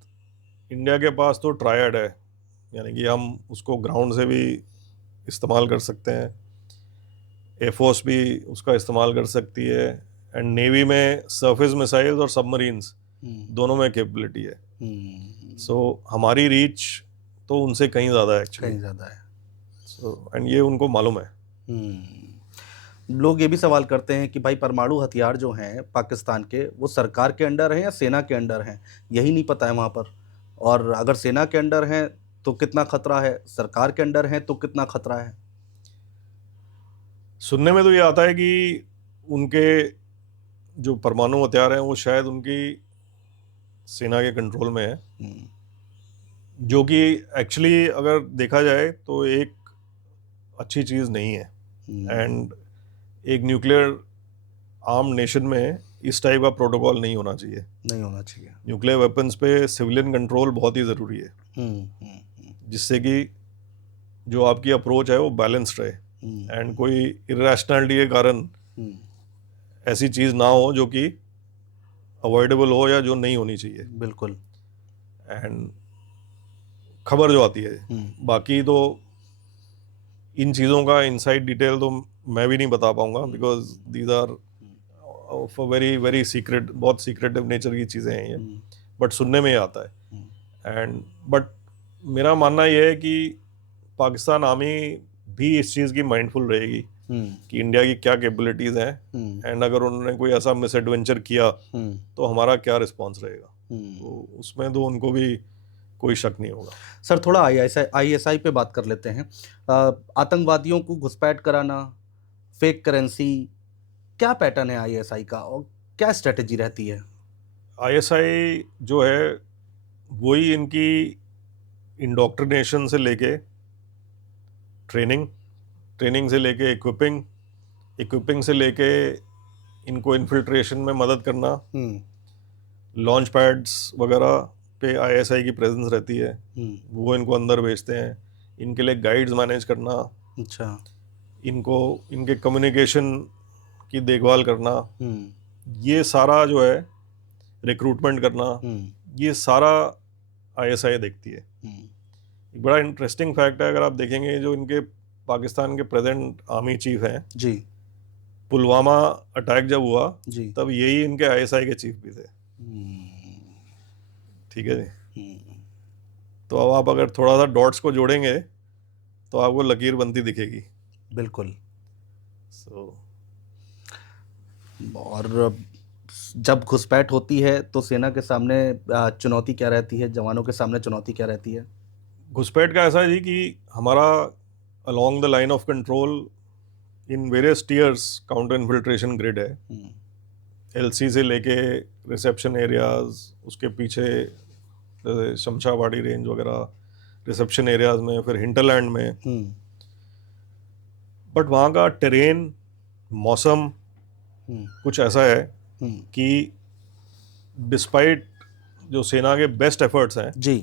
इंडिया के पास तो ट्रायड है, यानी कि हम उसको ग्राउंड से भी इस्तेमाल कर सकते हैं, एयरफोर्स भी उसका इस्तेमाल कर सकती है, एंड नेवी में सरफेस मिसाइल्स और सबमरीन्स दोनों में कैपेबिलिटी है। सो हमारी रीच तो उनसे कहीं ज़्यादा है एक्चुअली, एंड ये उनको मालूम है। लोग ये भी सवाल करते हैं कि भाई परमाणु हथियार जो हैं पाकिस्तान के, वो सरकार के अंडर हैं या सेना के अंडर हैं, यही नहीं पता है वहाँ पर। और अगर सेना के अंडर हैं तो कितना खतरा है, सरकार के अंडर हैं तो कितना खतरा है? सुनने में तो ये आता है कि उनके जो परमाणु हथियार हैं वो शायद उनकी सेना के कंट्रोल में है, जो कि एक्चुअली अगर देखा जाए तो एक अच्छी चीज़ नहीं है। एंड एक न्यूक्लियर आर्म नेशन में इस टाइप का प्रोटोकॉल नहीं होना चाहिए। नहीं होना चाहिए। न्यूक्लियर वेपन्स पे सिविलियन कंट्रोल बहुत ही ज़रूरी है, जिससे कि जो आपकी अप्रोच है वो बैलेंस्ड रहे एंड कोई इरेशनैलिटी के कारण ऐसी चीज़ ना हो जो कि अवॉइडेबल हो या जो नहीं होनी चाहिए। बिल्कुल। एंड खबर जो आती है, बाकी तो इन चीज़ों का इनसाइड डिटेल तो मैं भी नहीं बता पाऊंगा, because these are of very very secret, बहुत सीक्रेटिव नेचर की चीज़ें हैं ये, बट सुनने में ही आता है। एंड बट मेरा मानना ये है कि पाकिस्तान आर्मी भी इस चीज़ की माइंडफुल रहेगी कि इंडिया की क्या कैपेबिलिटीज़ हैं, एंड अगर उन्होंने कोई ऐसा मिस एडवेंचर किया तो हमारा क्या रिस्पॉन्स रहेगा, तो उसमें तो उनको भी कोई शक नहीं होगा। सर थोड़ा आईएसआई पे बात कर लेते हैं। आतंकवादियों को घुसपैठ कराना, फेक करेंसी, क्या पैटर्न है आईएसआई का और क्या स्ट्रेटेजी रहती है? आईएसआई जो है वही इनकी इंडोक्ट्रिनेशन से लेके ट्रेनिंग से लेके इक्विपिंग से लेके इनको इन्फिल्ट्रेशन में मदद करना, लॉन्च पैड्स वगैरह पे आईएसआई की प्रेजेंस रहती है, वो इनको अंदर भेजते हैं, इनके लिए गाइड्स मैनेज करना, अच्छा, इनको इनके कम्युनिकेशन की देखभाल करना, ये सारा जो है रिक्रूटमेंट करना, ये सारा आईएसआई देखती है। एक बड़ा इंटरेस्टिंग फैक्ट है, अगर आप देखेंगे जो इनके पाकिस्तान के प्रेजेंट आर्मी चीफ हैं जी, पुलवामा अटैक जब हुआ जी, तब यही इनके आईएसआई के चीफ भी थे। ठीक है जी। तो अब आप अगर थोड़ा सा डॉट्स को जोड़ेंगे तो आपको लकीर बनती दिखेगी। बिल्कुल। सो और जब घुसपैठ होती है तो सेना के सामने चुनौती क्या रहती है, जवानों के सामने चुनौती क्या रहती है? घुसपैठ का ऐसा है जी कि हमारा along the line of control in various tears counter infiltration grid है, एलसी से लेके रिसेप्शन एरियाज, उसके पीछे जैसे शमशाबाड़ी रेंज वगैरह रिसेप्शन एरियाज में, फिर हिंटरलैंड में। बट वहाँ का टेरेन, मौसम कुछ ऐसा है कि डिस्पाइट जो सेना के बेस्ट एफर्ट्स हैं जी,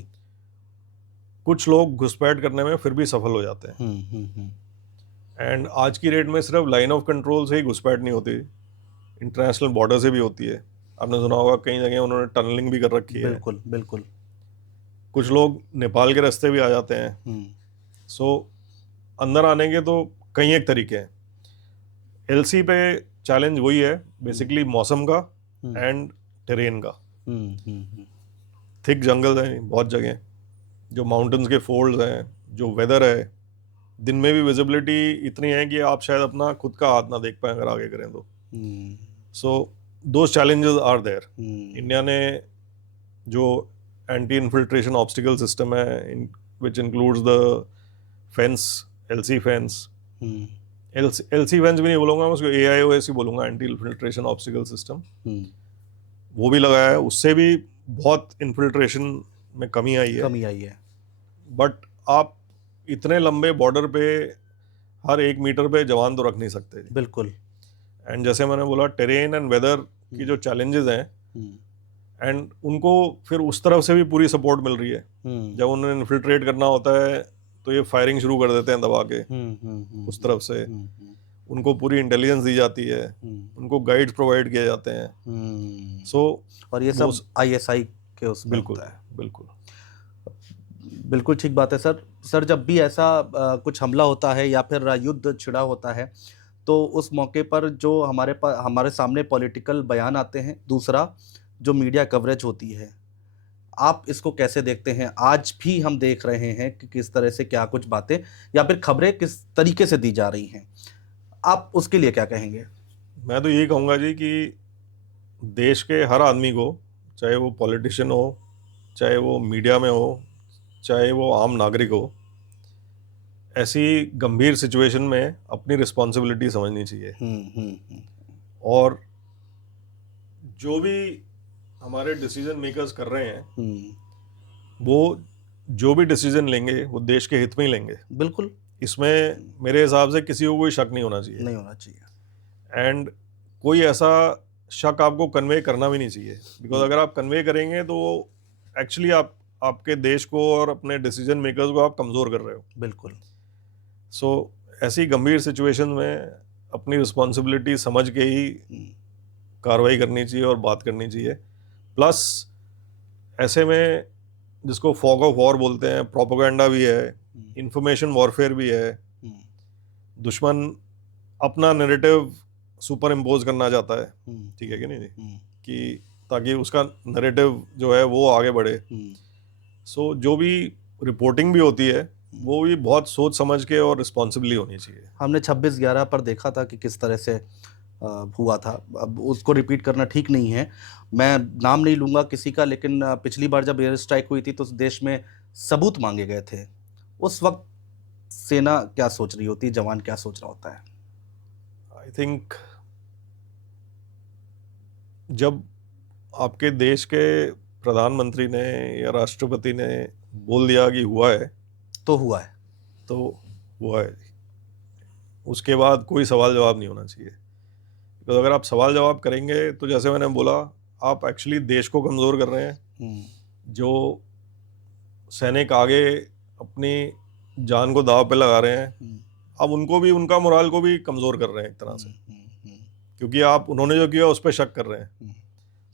कुछ लोग घुसपैठ करने में फिर भी सफल हो जाते हैं। एंड आज की डेट में सिर्फ लाइन ऑफ कंट्रोल से ही घुसपैठ नहीं होती, इंटरनेशनल बॉर्डर से भी होती है। आपने सुना होगा कई जगह उन्होंने टनलिंग भी कर रखी है। बिल्कुल, बिल्कुल। कुछ लोग नेपाल के रास्ते भी आ जाते हैं। सो अंदर आने के तो कई एक तरीके हैं। एलसी पे चैलेंज वही है बेसिकली मौसम का एंड टेरेन का। थिक जंगल हैं बहुत जगह, जो माउंटेन्स के फोल्ड्स हैं, जो वेदर है, दिन में भी विजिबिलिटी इतनी है कि आप शायद अपना खुद का हाथ ना देख पाए अगर आगे करें तो। So those challenges are there. India ने जो एंटी इन्फिल्ट्रेशन ऑब्स्टिकल सिस्टम है which includes the fence, LC fence, LC fence भी नहीं बोलूँगा मैं उसको, AIOS ही बोलूँगा, एंटी इन्फिल्ट्रेशन ऑब्स्टिकल सिस्टम, वो भी लगाया है। उससे भी बहुत इन्फिल्ट्रेशन में कमी आई है। बट आप इतने लंबे बॉर्डर पे हर 1 मीटर पे जवान तो रख नहीं सकते। बिल्कुल। एंड जैसे मैंने बोला टेरेन एंड वेदर की जो चैलेंजेस हैं, एंड उनको फिर उस तरफ से भी पूरी सपोर्ट मिल रही है। जब उन्हें इन्फिल्ट्रेट करना होता है तो ये फायरिंग शुरू कर देते हैं दबा के उस तरफ से। उनको पूरी इंटेलिजेंस दी जाती है, उनको गाइड्स प्रोवाइड किए जाते हैं। सो और ये सब आईएसआई के उसमें बिल्कुल होता है। बिल्कुल बिल्कुल ठीक बात है सर जब भी ऐसा कुछ हमला होता है या फिर युद्ध छिड़ा होता है तो उस मौके पर जो हमारे सामने पॉलिटिकल बयान आते हैं, दूसरा जो मीडिया कवरेज होती है, आप इसको कैसे देखते हैं? आज भी हम देख रहे हैं कि किस तरह से क्या कुछ बातें या फिर खबरें किस तरीके से दी जा रही हैं, आप उसके लिए क्या कहेंगे? मैं तो यही कहूँगा जी कि देश के हर आदमी को, चाहे वो पॉलिटिशियन हो, चाहे वो मीडिया में हो, चाहे वो आम नागरिक हो, ऐसी गंभीर सिचुएशन में अपनी रिस्पॉन्सिबिलिटी समझनी चाहिए। और जो भी हमारे डिसीजन मेकर्स कर रहे हैं वो जो भी डिसीजन लेंगे वो देश के हित में ही लेंगे। बिल्कुल इसमें मेरे हिसाब से किसी को कोई शक नहीं होना चाहिए, नहीं होना चाहिए। एंड कोई ऐसा शक आपको कन्वे करना भी नहीं चाहिए, बिकॉज अगर आप कन्वे करेंगे तो एक्चुअली आप आपके देश को और अपने डिसीजन मेकर्स को आप कमज़ोर कर रहे हो। बिल्कुल सो ऐसी गंभीर सिचुएशन में अपनी रिस्पॉन्सिबिलिटी समझ के ही कार्रवाई करनी चाहिए और बात करनी चाहिए। प्लस ऐसे में जिसको फॉग ऑफ वॉर बोलते हैं, प्रोपेगेंडा भी है, इंफॉर्मेशन वॉरफेयर भी है। दुश्मन अपना नैरेटिव सुपर इम्पोज करना चाहता है, ठीक है कि नहीं, कि ताकि उसका नैरेटिव जो है वो आगे बढ़े। सो जो भी रिपोर्टिंग भी होती है वो भी बहुत सोच समझ के और रिस्पॉन्सिबली होनी चाहिए। हमने 26/11 पर देखा था कि किस तरह से हुआ था, अब उसको रिपीट करना ठीक नहीं है। मैं नाम नहीं लूँगा किसी का, लेकिन पिछली बार जब एयर स्ट्राइक हुई थी तो देश में सबूत मांगे गए थे। उस वक्त सेना क्या सोच रही होती, जवान क्या सोच रहा होता है? आई थिंक जब आपके देश के प्रधानमंत्री ने या राष्ट्रपति ने बोल दिया कि हुआ है तो हुआ है। तो हुआ है, उसके बाद कोई सवाल जवाब नहीं होना चाहिए। तो अगर आप सवाल जवाब करेंगे तो जैसे मैंने बोला, आप एक्चुअली देश को कमज़ोर कर रहे हैं। जो सैनिक आगे अपनी जान को दांव पे लगा रहे हैं, अब उनको भी, उनका मोराल को भी कमज़ोर कर रहे हैं एक तरह से, क्योंकि आप उन्होंने जो किया उस पर शक कर रहे हैं।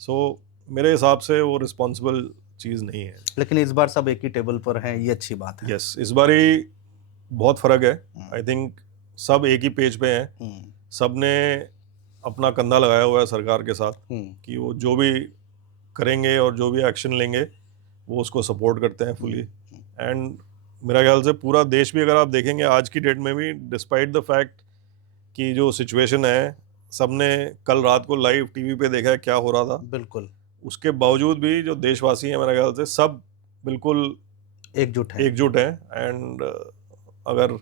सो मेरे हिसाब से वो रिस्पॉन्सिबल चीज़ नहीं है। लेकिन इस बार सब एक ही टेबल पर हैं, ये अच्छी बात है। यस, इस बार ही बहुत फ़र्क है। आई थिंक सब एक ही पेज पे हैं, सब ने अपना कंधा लगाया हुआ है सरकार के साथ कि वो जो भी करेंगे और जो भी एक्शन लेंगे वो उसको सपोर्ट करते हैं फुली। एंड मेरा ख्याल से पूरा देश भी, अगर आप देखेंगे आज की डेट में भी, डिस्पाइट द फैक्ट कि जो सिचुएशन है, सबने कल रात को लाइव टीवी पे देखा है क्या हो रहा था, बिल्कुल, उसके बावजूद भी जो देशवासी हैं मेरा ख्याल से सब बिल्कुल एकजुट है। एंड अगर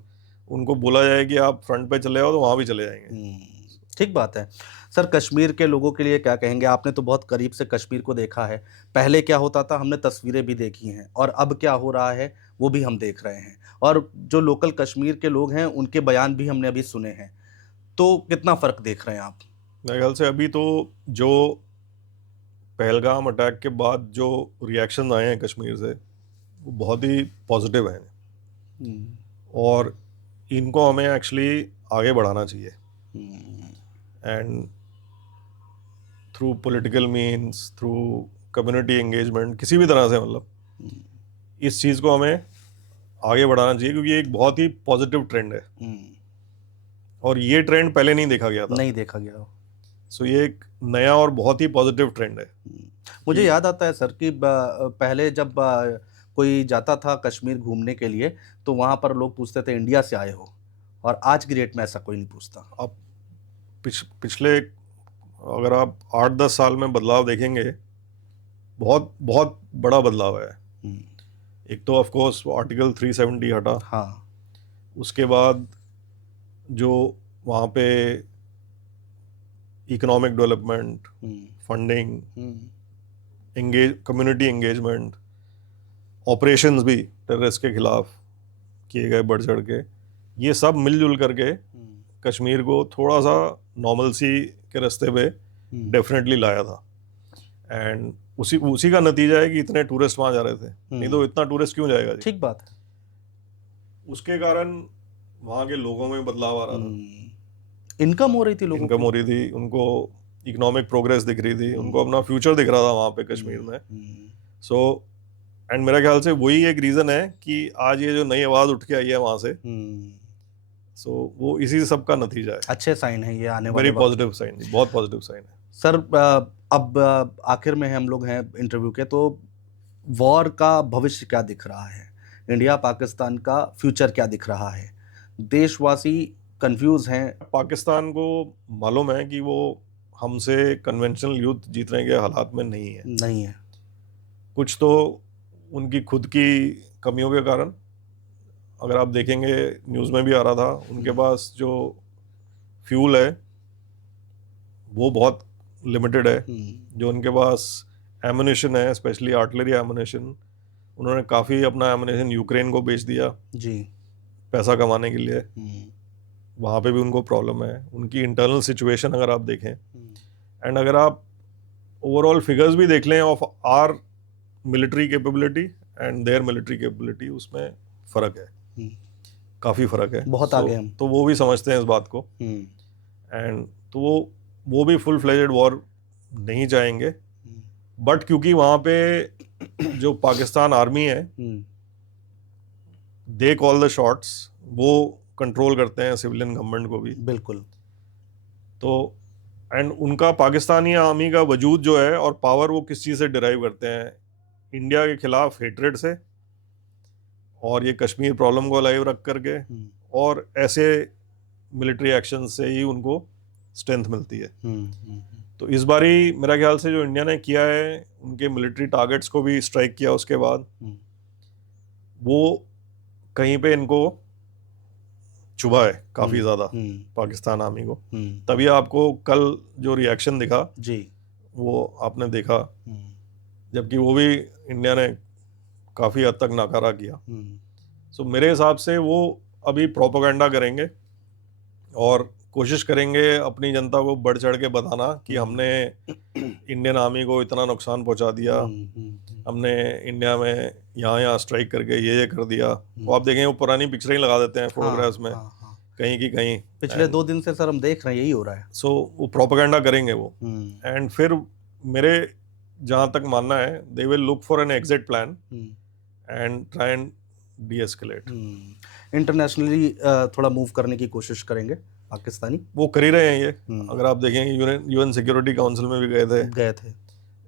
उनको बोला जाए कि आप फ्रंट पे चले आओ तो वहाँ भी चले जाएंगे। ठीक बात है। सर, कश्मीर के लोगों के लिए क्या कहेंगे? आपने तो बहुत करीब से कश्मीर को देखा है। पहले क्या होता था, हमने तस्वीरें भी देखी हैं, और अब क्या हो रहा है वो भी हम देख रहे हैं। और जो लोकल कश्मीर के लोग हैं उनके बयान भी हमने अभी सुने हैं। तो कितना फ़र्क देख रहे हैं आप? मेरे ख्याल से अभी तो जो पहलगाम अटैक के बाद जो रिएक्शन आए हैं कश्मीर से, वो बहुत ही पॉजिटिव हैं, और इनको हमें एक्चुअली आगे बढ़ाना चाहिए। And through political means, through community engagement, किसी भी तरह से, मतलब इस चीज़ को हमें आगे बढ़ाना चाहिए, क्योंकि ये एक बहुत ही पॉजिटिव ट्रेंड है, और ये ट्रेंड पहले नहीं देखा गया था। नहीं देखा गया। सो ये एक नया और बहुत ही पॉजिटिव ट्रेंड है। मुझे याद आता है सर कि पहले जब कोई जाता था कश्मीर घूमने के लिए तो वहाँ पर लोग पूछते थे इंडिया से आए हो, और आज की डेट में ऐसा कोई नहीं पूछता। अब पिछले अगर आप 8-10 साल में बदलाव देखेंगे, बहुत बहुत बड़ा बदलाव है। एक तो ऑफ कोर्स आर्टिकल 370 हटा, हाँ, उसके बाद जो वहाँ पे economic development, funding, community engagement, operations भी टेररिस्ट के खिलाफ किए गए बढ़ चढ़ के, ये सब मिलजुल करके कश्मीर को थोड़ा सा नॉर्मलसी के रास्ते पे डेफिनेटली लाया था। एंड उसी का नतीजा है कि इतने टूरिस्ट वहाँ जा रहे थे, नहीं तो इतना टूरिस्ट क्यों जाएगा जी? ठीक बात है। उसके कारण वहाँ के लोगों में बदलाव आ रहा था, इनकम हो रही थी, लोगों इनकम हो रही थी, उनको इकोनॉमिक प्रोग्रेस दिख रही थी, उनको अपना फ्यूचर दिख रहा था वहाँ पे कश्मीर में। सो एंड मेरा ख्याल से वही एक रीज़न है कि आज ये जो नई आवाज़ उठ के आई है वहाँ से, सो वो इसी सब का नतीजा है। अच्छे साइन है ये आने वाले वेरी पॉजिटिव साइन, बहुत पॉजिटिव साइन है सर। अब आखिर में हम लोग हैं इंटरव्यू के, तो वॉर का भविष्य क्या दिख रहा है? इंडिया पाकिस्तान का फ्यूचर क्या दिख रहा है? देशवासी कंफ्यूज हैं। पाकिस्तान को मालूम है कि वो हमसे कन्वेंशनल युद्ध जीतने के हालात में नहीं है। कुछ तो उनकी खुद की कमियों के कारण, अगर आप देखेंगे न्यूज़ में भी आ रहा था, उनके पास जो फ्यूल है वो बहुत लिमिटेड है। जो उनके पास एमुनेशन है, स्पेशली आर्टिलरी एमुनेशन, उन्होंने काफ़ी अपना एमुनेशन यूक्रेन को बेच दिया जी। पैसा कमाने के लिए। हम्म, वहाँ पे भी उनको प्रॉब्लम है, उनकी इंटरनल सिचुएशन अगर आप देखें, हम्म, एंड अगर आप ओवरऑल फिगर्स भी देख लें of our military capability and their military capability, उसमें फ़र्क है, हम्म, काफ़ी फ़र्क है। बहुत आगे हम। तो वो भी समझते हैं इस बात को, हम्म, एंड तो वो भी फुल फ्लेजेड वॉर नहीं चाहेंगे, हम्म, बट क्योंकि वहाँ पे जो पाकिस्तान आर्मी है, हम्म, दे कॉल द शॉट्स, वो कंट्रोल करते हैं सिविलियन गवर्नमेंट को भी। बिल्कुल। तो एंड उनका पाकिस्तानी आर्मी का वजूद जो है और पावर, वो किस चीज़ से डिराइव करते हैं? इंडिया के खिलाफ हेट्रेड से, और ये कश्मीर प्रॉब्लम को अलाइव रख करके, हम्म, और ऐसे मिलिट्री एक्शन से ही उनको स्ट्रेंथ मिलती है। हम्म, तो इस बारी मेरा ख्याल से जो इंडिया ने किया है, उनके मिलिट्री टारगेट्स को भी स्ट्राइक किया, उसके बाद हम्म, वो कहीं पे इनको चुभा है काफ़ी हम्म, ज़्यादा हम्म, पाकिस्तान आर्मी को। हम्म, तभी आपको कल जो रिएक्शन दिखा, जी। वो आपने देखा, हम्म, जबकि वो भी इंडिया ने काफ़ी हद तक नाकारा किया। हम्म, सो मेरे हिसाब से वो अभी प्रोपेगेंडा करेंगे और कोशिश करेंगे अपनी जनता को बढ़ चढ़ के बताना कि हमने इंडियन आर्मी को इतना नुकसान पहुंचा दिया, हमने इंडिया में यहाँ स्ट्राइक करके ये कर दिया। वो आप देखें, वो पुरानी पिक्चरें ही लगा देते हैं फोटोग्राफ्स में, हाँ, हाँ। कहीं की कहीं। पिछले 2 दिन से सर हम देख रहे हैं यही हो रहा है। सो वो प्रोपेगेंडा करेंगे वो, हम्म, एंड फिर मेरे जहाँ तक मानना है, they will look for an exit plan and try and D escalate. Internationally थोड़ा मूव करने की कोशिश करेंगे पाकिस्तानी। वो कर ही रहे हैं ये। हम्म, अगर आप देखें, यूएन सिक्योरिटी काउंसिल में भी गए थे,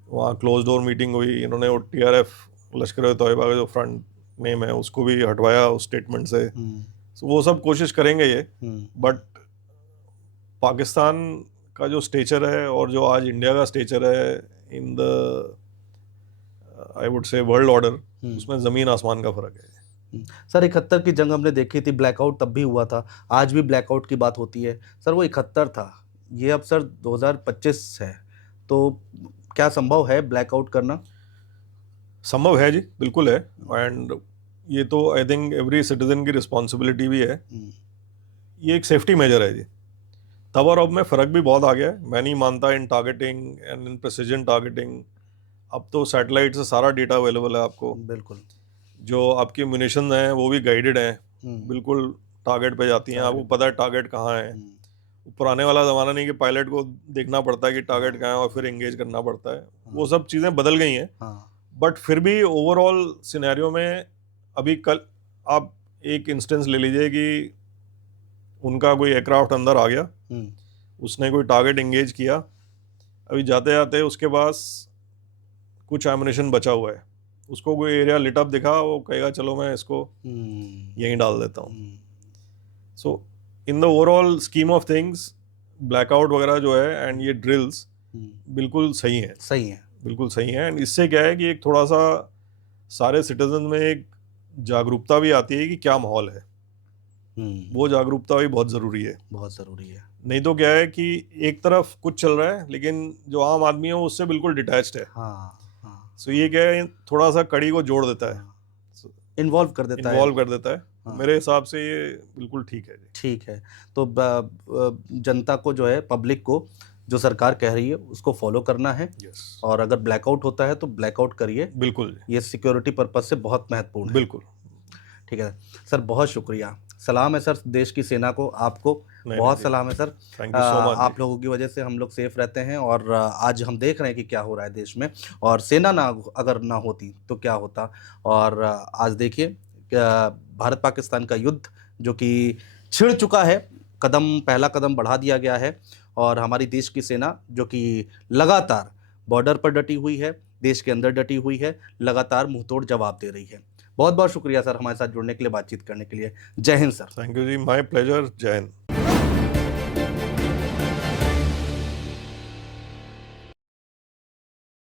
वहाँ क्लोज डोर मीटिंग हुई, इन्होंने वो टीआरएफ, लश्कर तोयबा का जो फ्रंट नेम है, उसको भी हटवाया उस स्टेटमेंट से। So, वो सब कोशिश करेंगे ये, बट पाकिस्तान का जो स्टेचर है और जो आज इंडिया का स्टेचर है in the I would say world order, उसमें ज़मीन आसमान का फ़र्क है। सर 71 की जंग हमने देखी थी, ब्लैकआउट तब भी हुआ था, आज भी ब्लैकआउट की बात होती है। सर वो 71 था, ये अब सर 2025 है, तो क्या संभव है ब्लैकआउट करना? संभव है जी, बिल्कुल है, एंड ये तो आई थिंक एवरी सिटीजन की रिस्पॉन्सिबिलिटी भी है। ये एक सेफ्टी मेजर है जी। तब और अब में फ़र्क भी बहुत आ गया है। मैं नहीं मानता in targeting and in precision targeting. अब तो सैटेलाइट से सारा डेटा अवेलेबल है आपको, बिल्कुल। जो आपकी म्यूनिशन हैं वो भी गाइडेड हैं, बिल्कुल टारगेट पे जाती हैं, आपको पता है टारगेट कहाँ है। पुराने वाला ज़माना नहीं कि पायलट को देखना पड़ता है कि टारगेट कहाँ है और फिर एंगेज करना पड़ता है। वो सब चीज़ें बदल गई हैं, बट फिर भी ओवरऑल सिनेरियो में अभी कल आप एक इंस्टेंस ले लीजिए कि उनका कोई एयरक्राफ्ट अंदर आ गया, उसने कोई टारगेट एंगेज किया, अभी जाते जाते उसके पास कुछ एमुनेशन बचा हुआ है, उसको कोई एरिया लिट अप दिखा, वो कहेगा चलो मैं इसको यहीं डाल देता हूँ। So in the overall scheme of things, blackout वगैरह जो है एंड ये ड्रिल्स बिल्कुल सही है, बिल्कुल सही है। एंड इससे क्या है कि एक थोड़ा सा सारे सिटीजन में एक जागरूकता भी आती है कि क्या माहौल है। वो जागरूकता भी बहुत ज़रूरी है, बहुत ज़रूरी है। नहीं तो क्या है कि एक तरफ कुछ चल रहा है लेकिन जो आम आदमी है वो उससे बिल्कुल डिटैच्ड है। सो ये क्या है, थोड़ा सा कड़ी को जोड़ देता है, इन्वॉल्व कर देता है। मेरे हिसाब से ये बिल्कुल ठीक है। ठीक है, तो जनता को जो है, पब्लिक को जो सरकार कह रही है उसको फॉलो करना है। और अगर ब्लैकआउट होता है तो ब्लैकआउट करिए, बिल्कुल, ये सिक्योरिटी पर्पज से बहुत महत्वपूर्ण है। बिल्कुल, ठीक है सर, बहुत शुक्रिया। सलाम है सर देश की सेना को, आपको बहुत सलाम है sir. Thank you so much. आप लोगों की वजह से हम लोग सेफ रहते हैं, और आज हम देख रहे हैं कि क्या हो रहा है देश में, और सेना ना अगर ना होती तो क्या होता। और आज देखिए भारत पाकिस्तान का युद्ध जो कि छिड़ चुका है, पहला कदम बढ़ा दिया गया है, और हमारी देश की सेना जो कि लगातार बॉर्डर पर डटी हुई है, देश के अंदर डटी हुई है, लगातार मुंहतोड़ जवाब दे रही है। बहुत बहुत शुक्रिया सर हमारे साथ जुड़ने के लिए, बातचीत करने के लिए। Jai Hind sir. Thank you जी, माय प्लेजर। जय हिंद।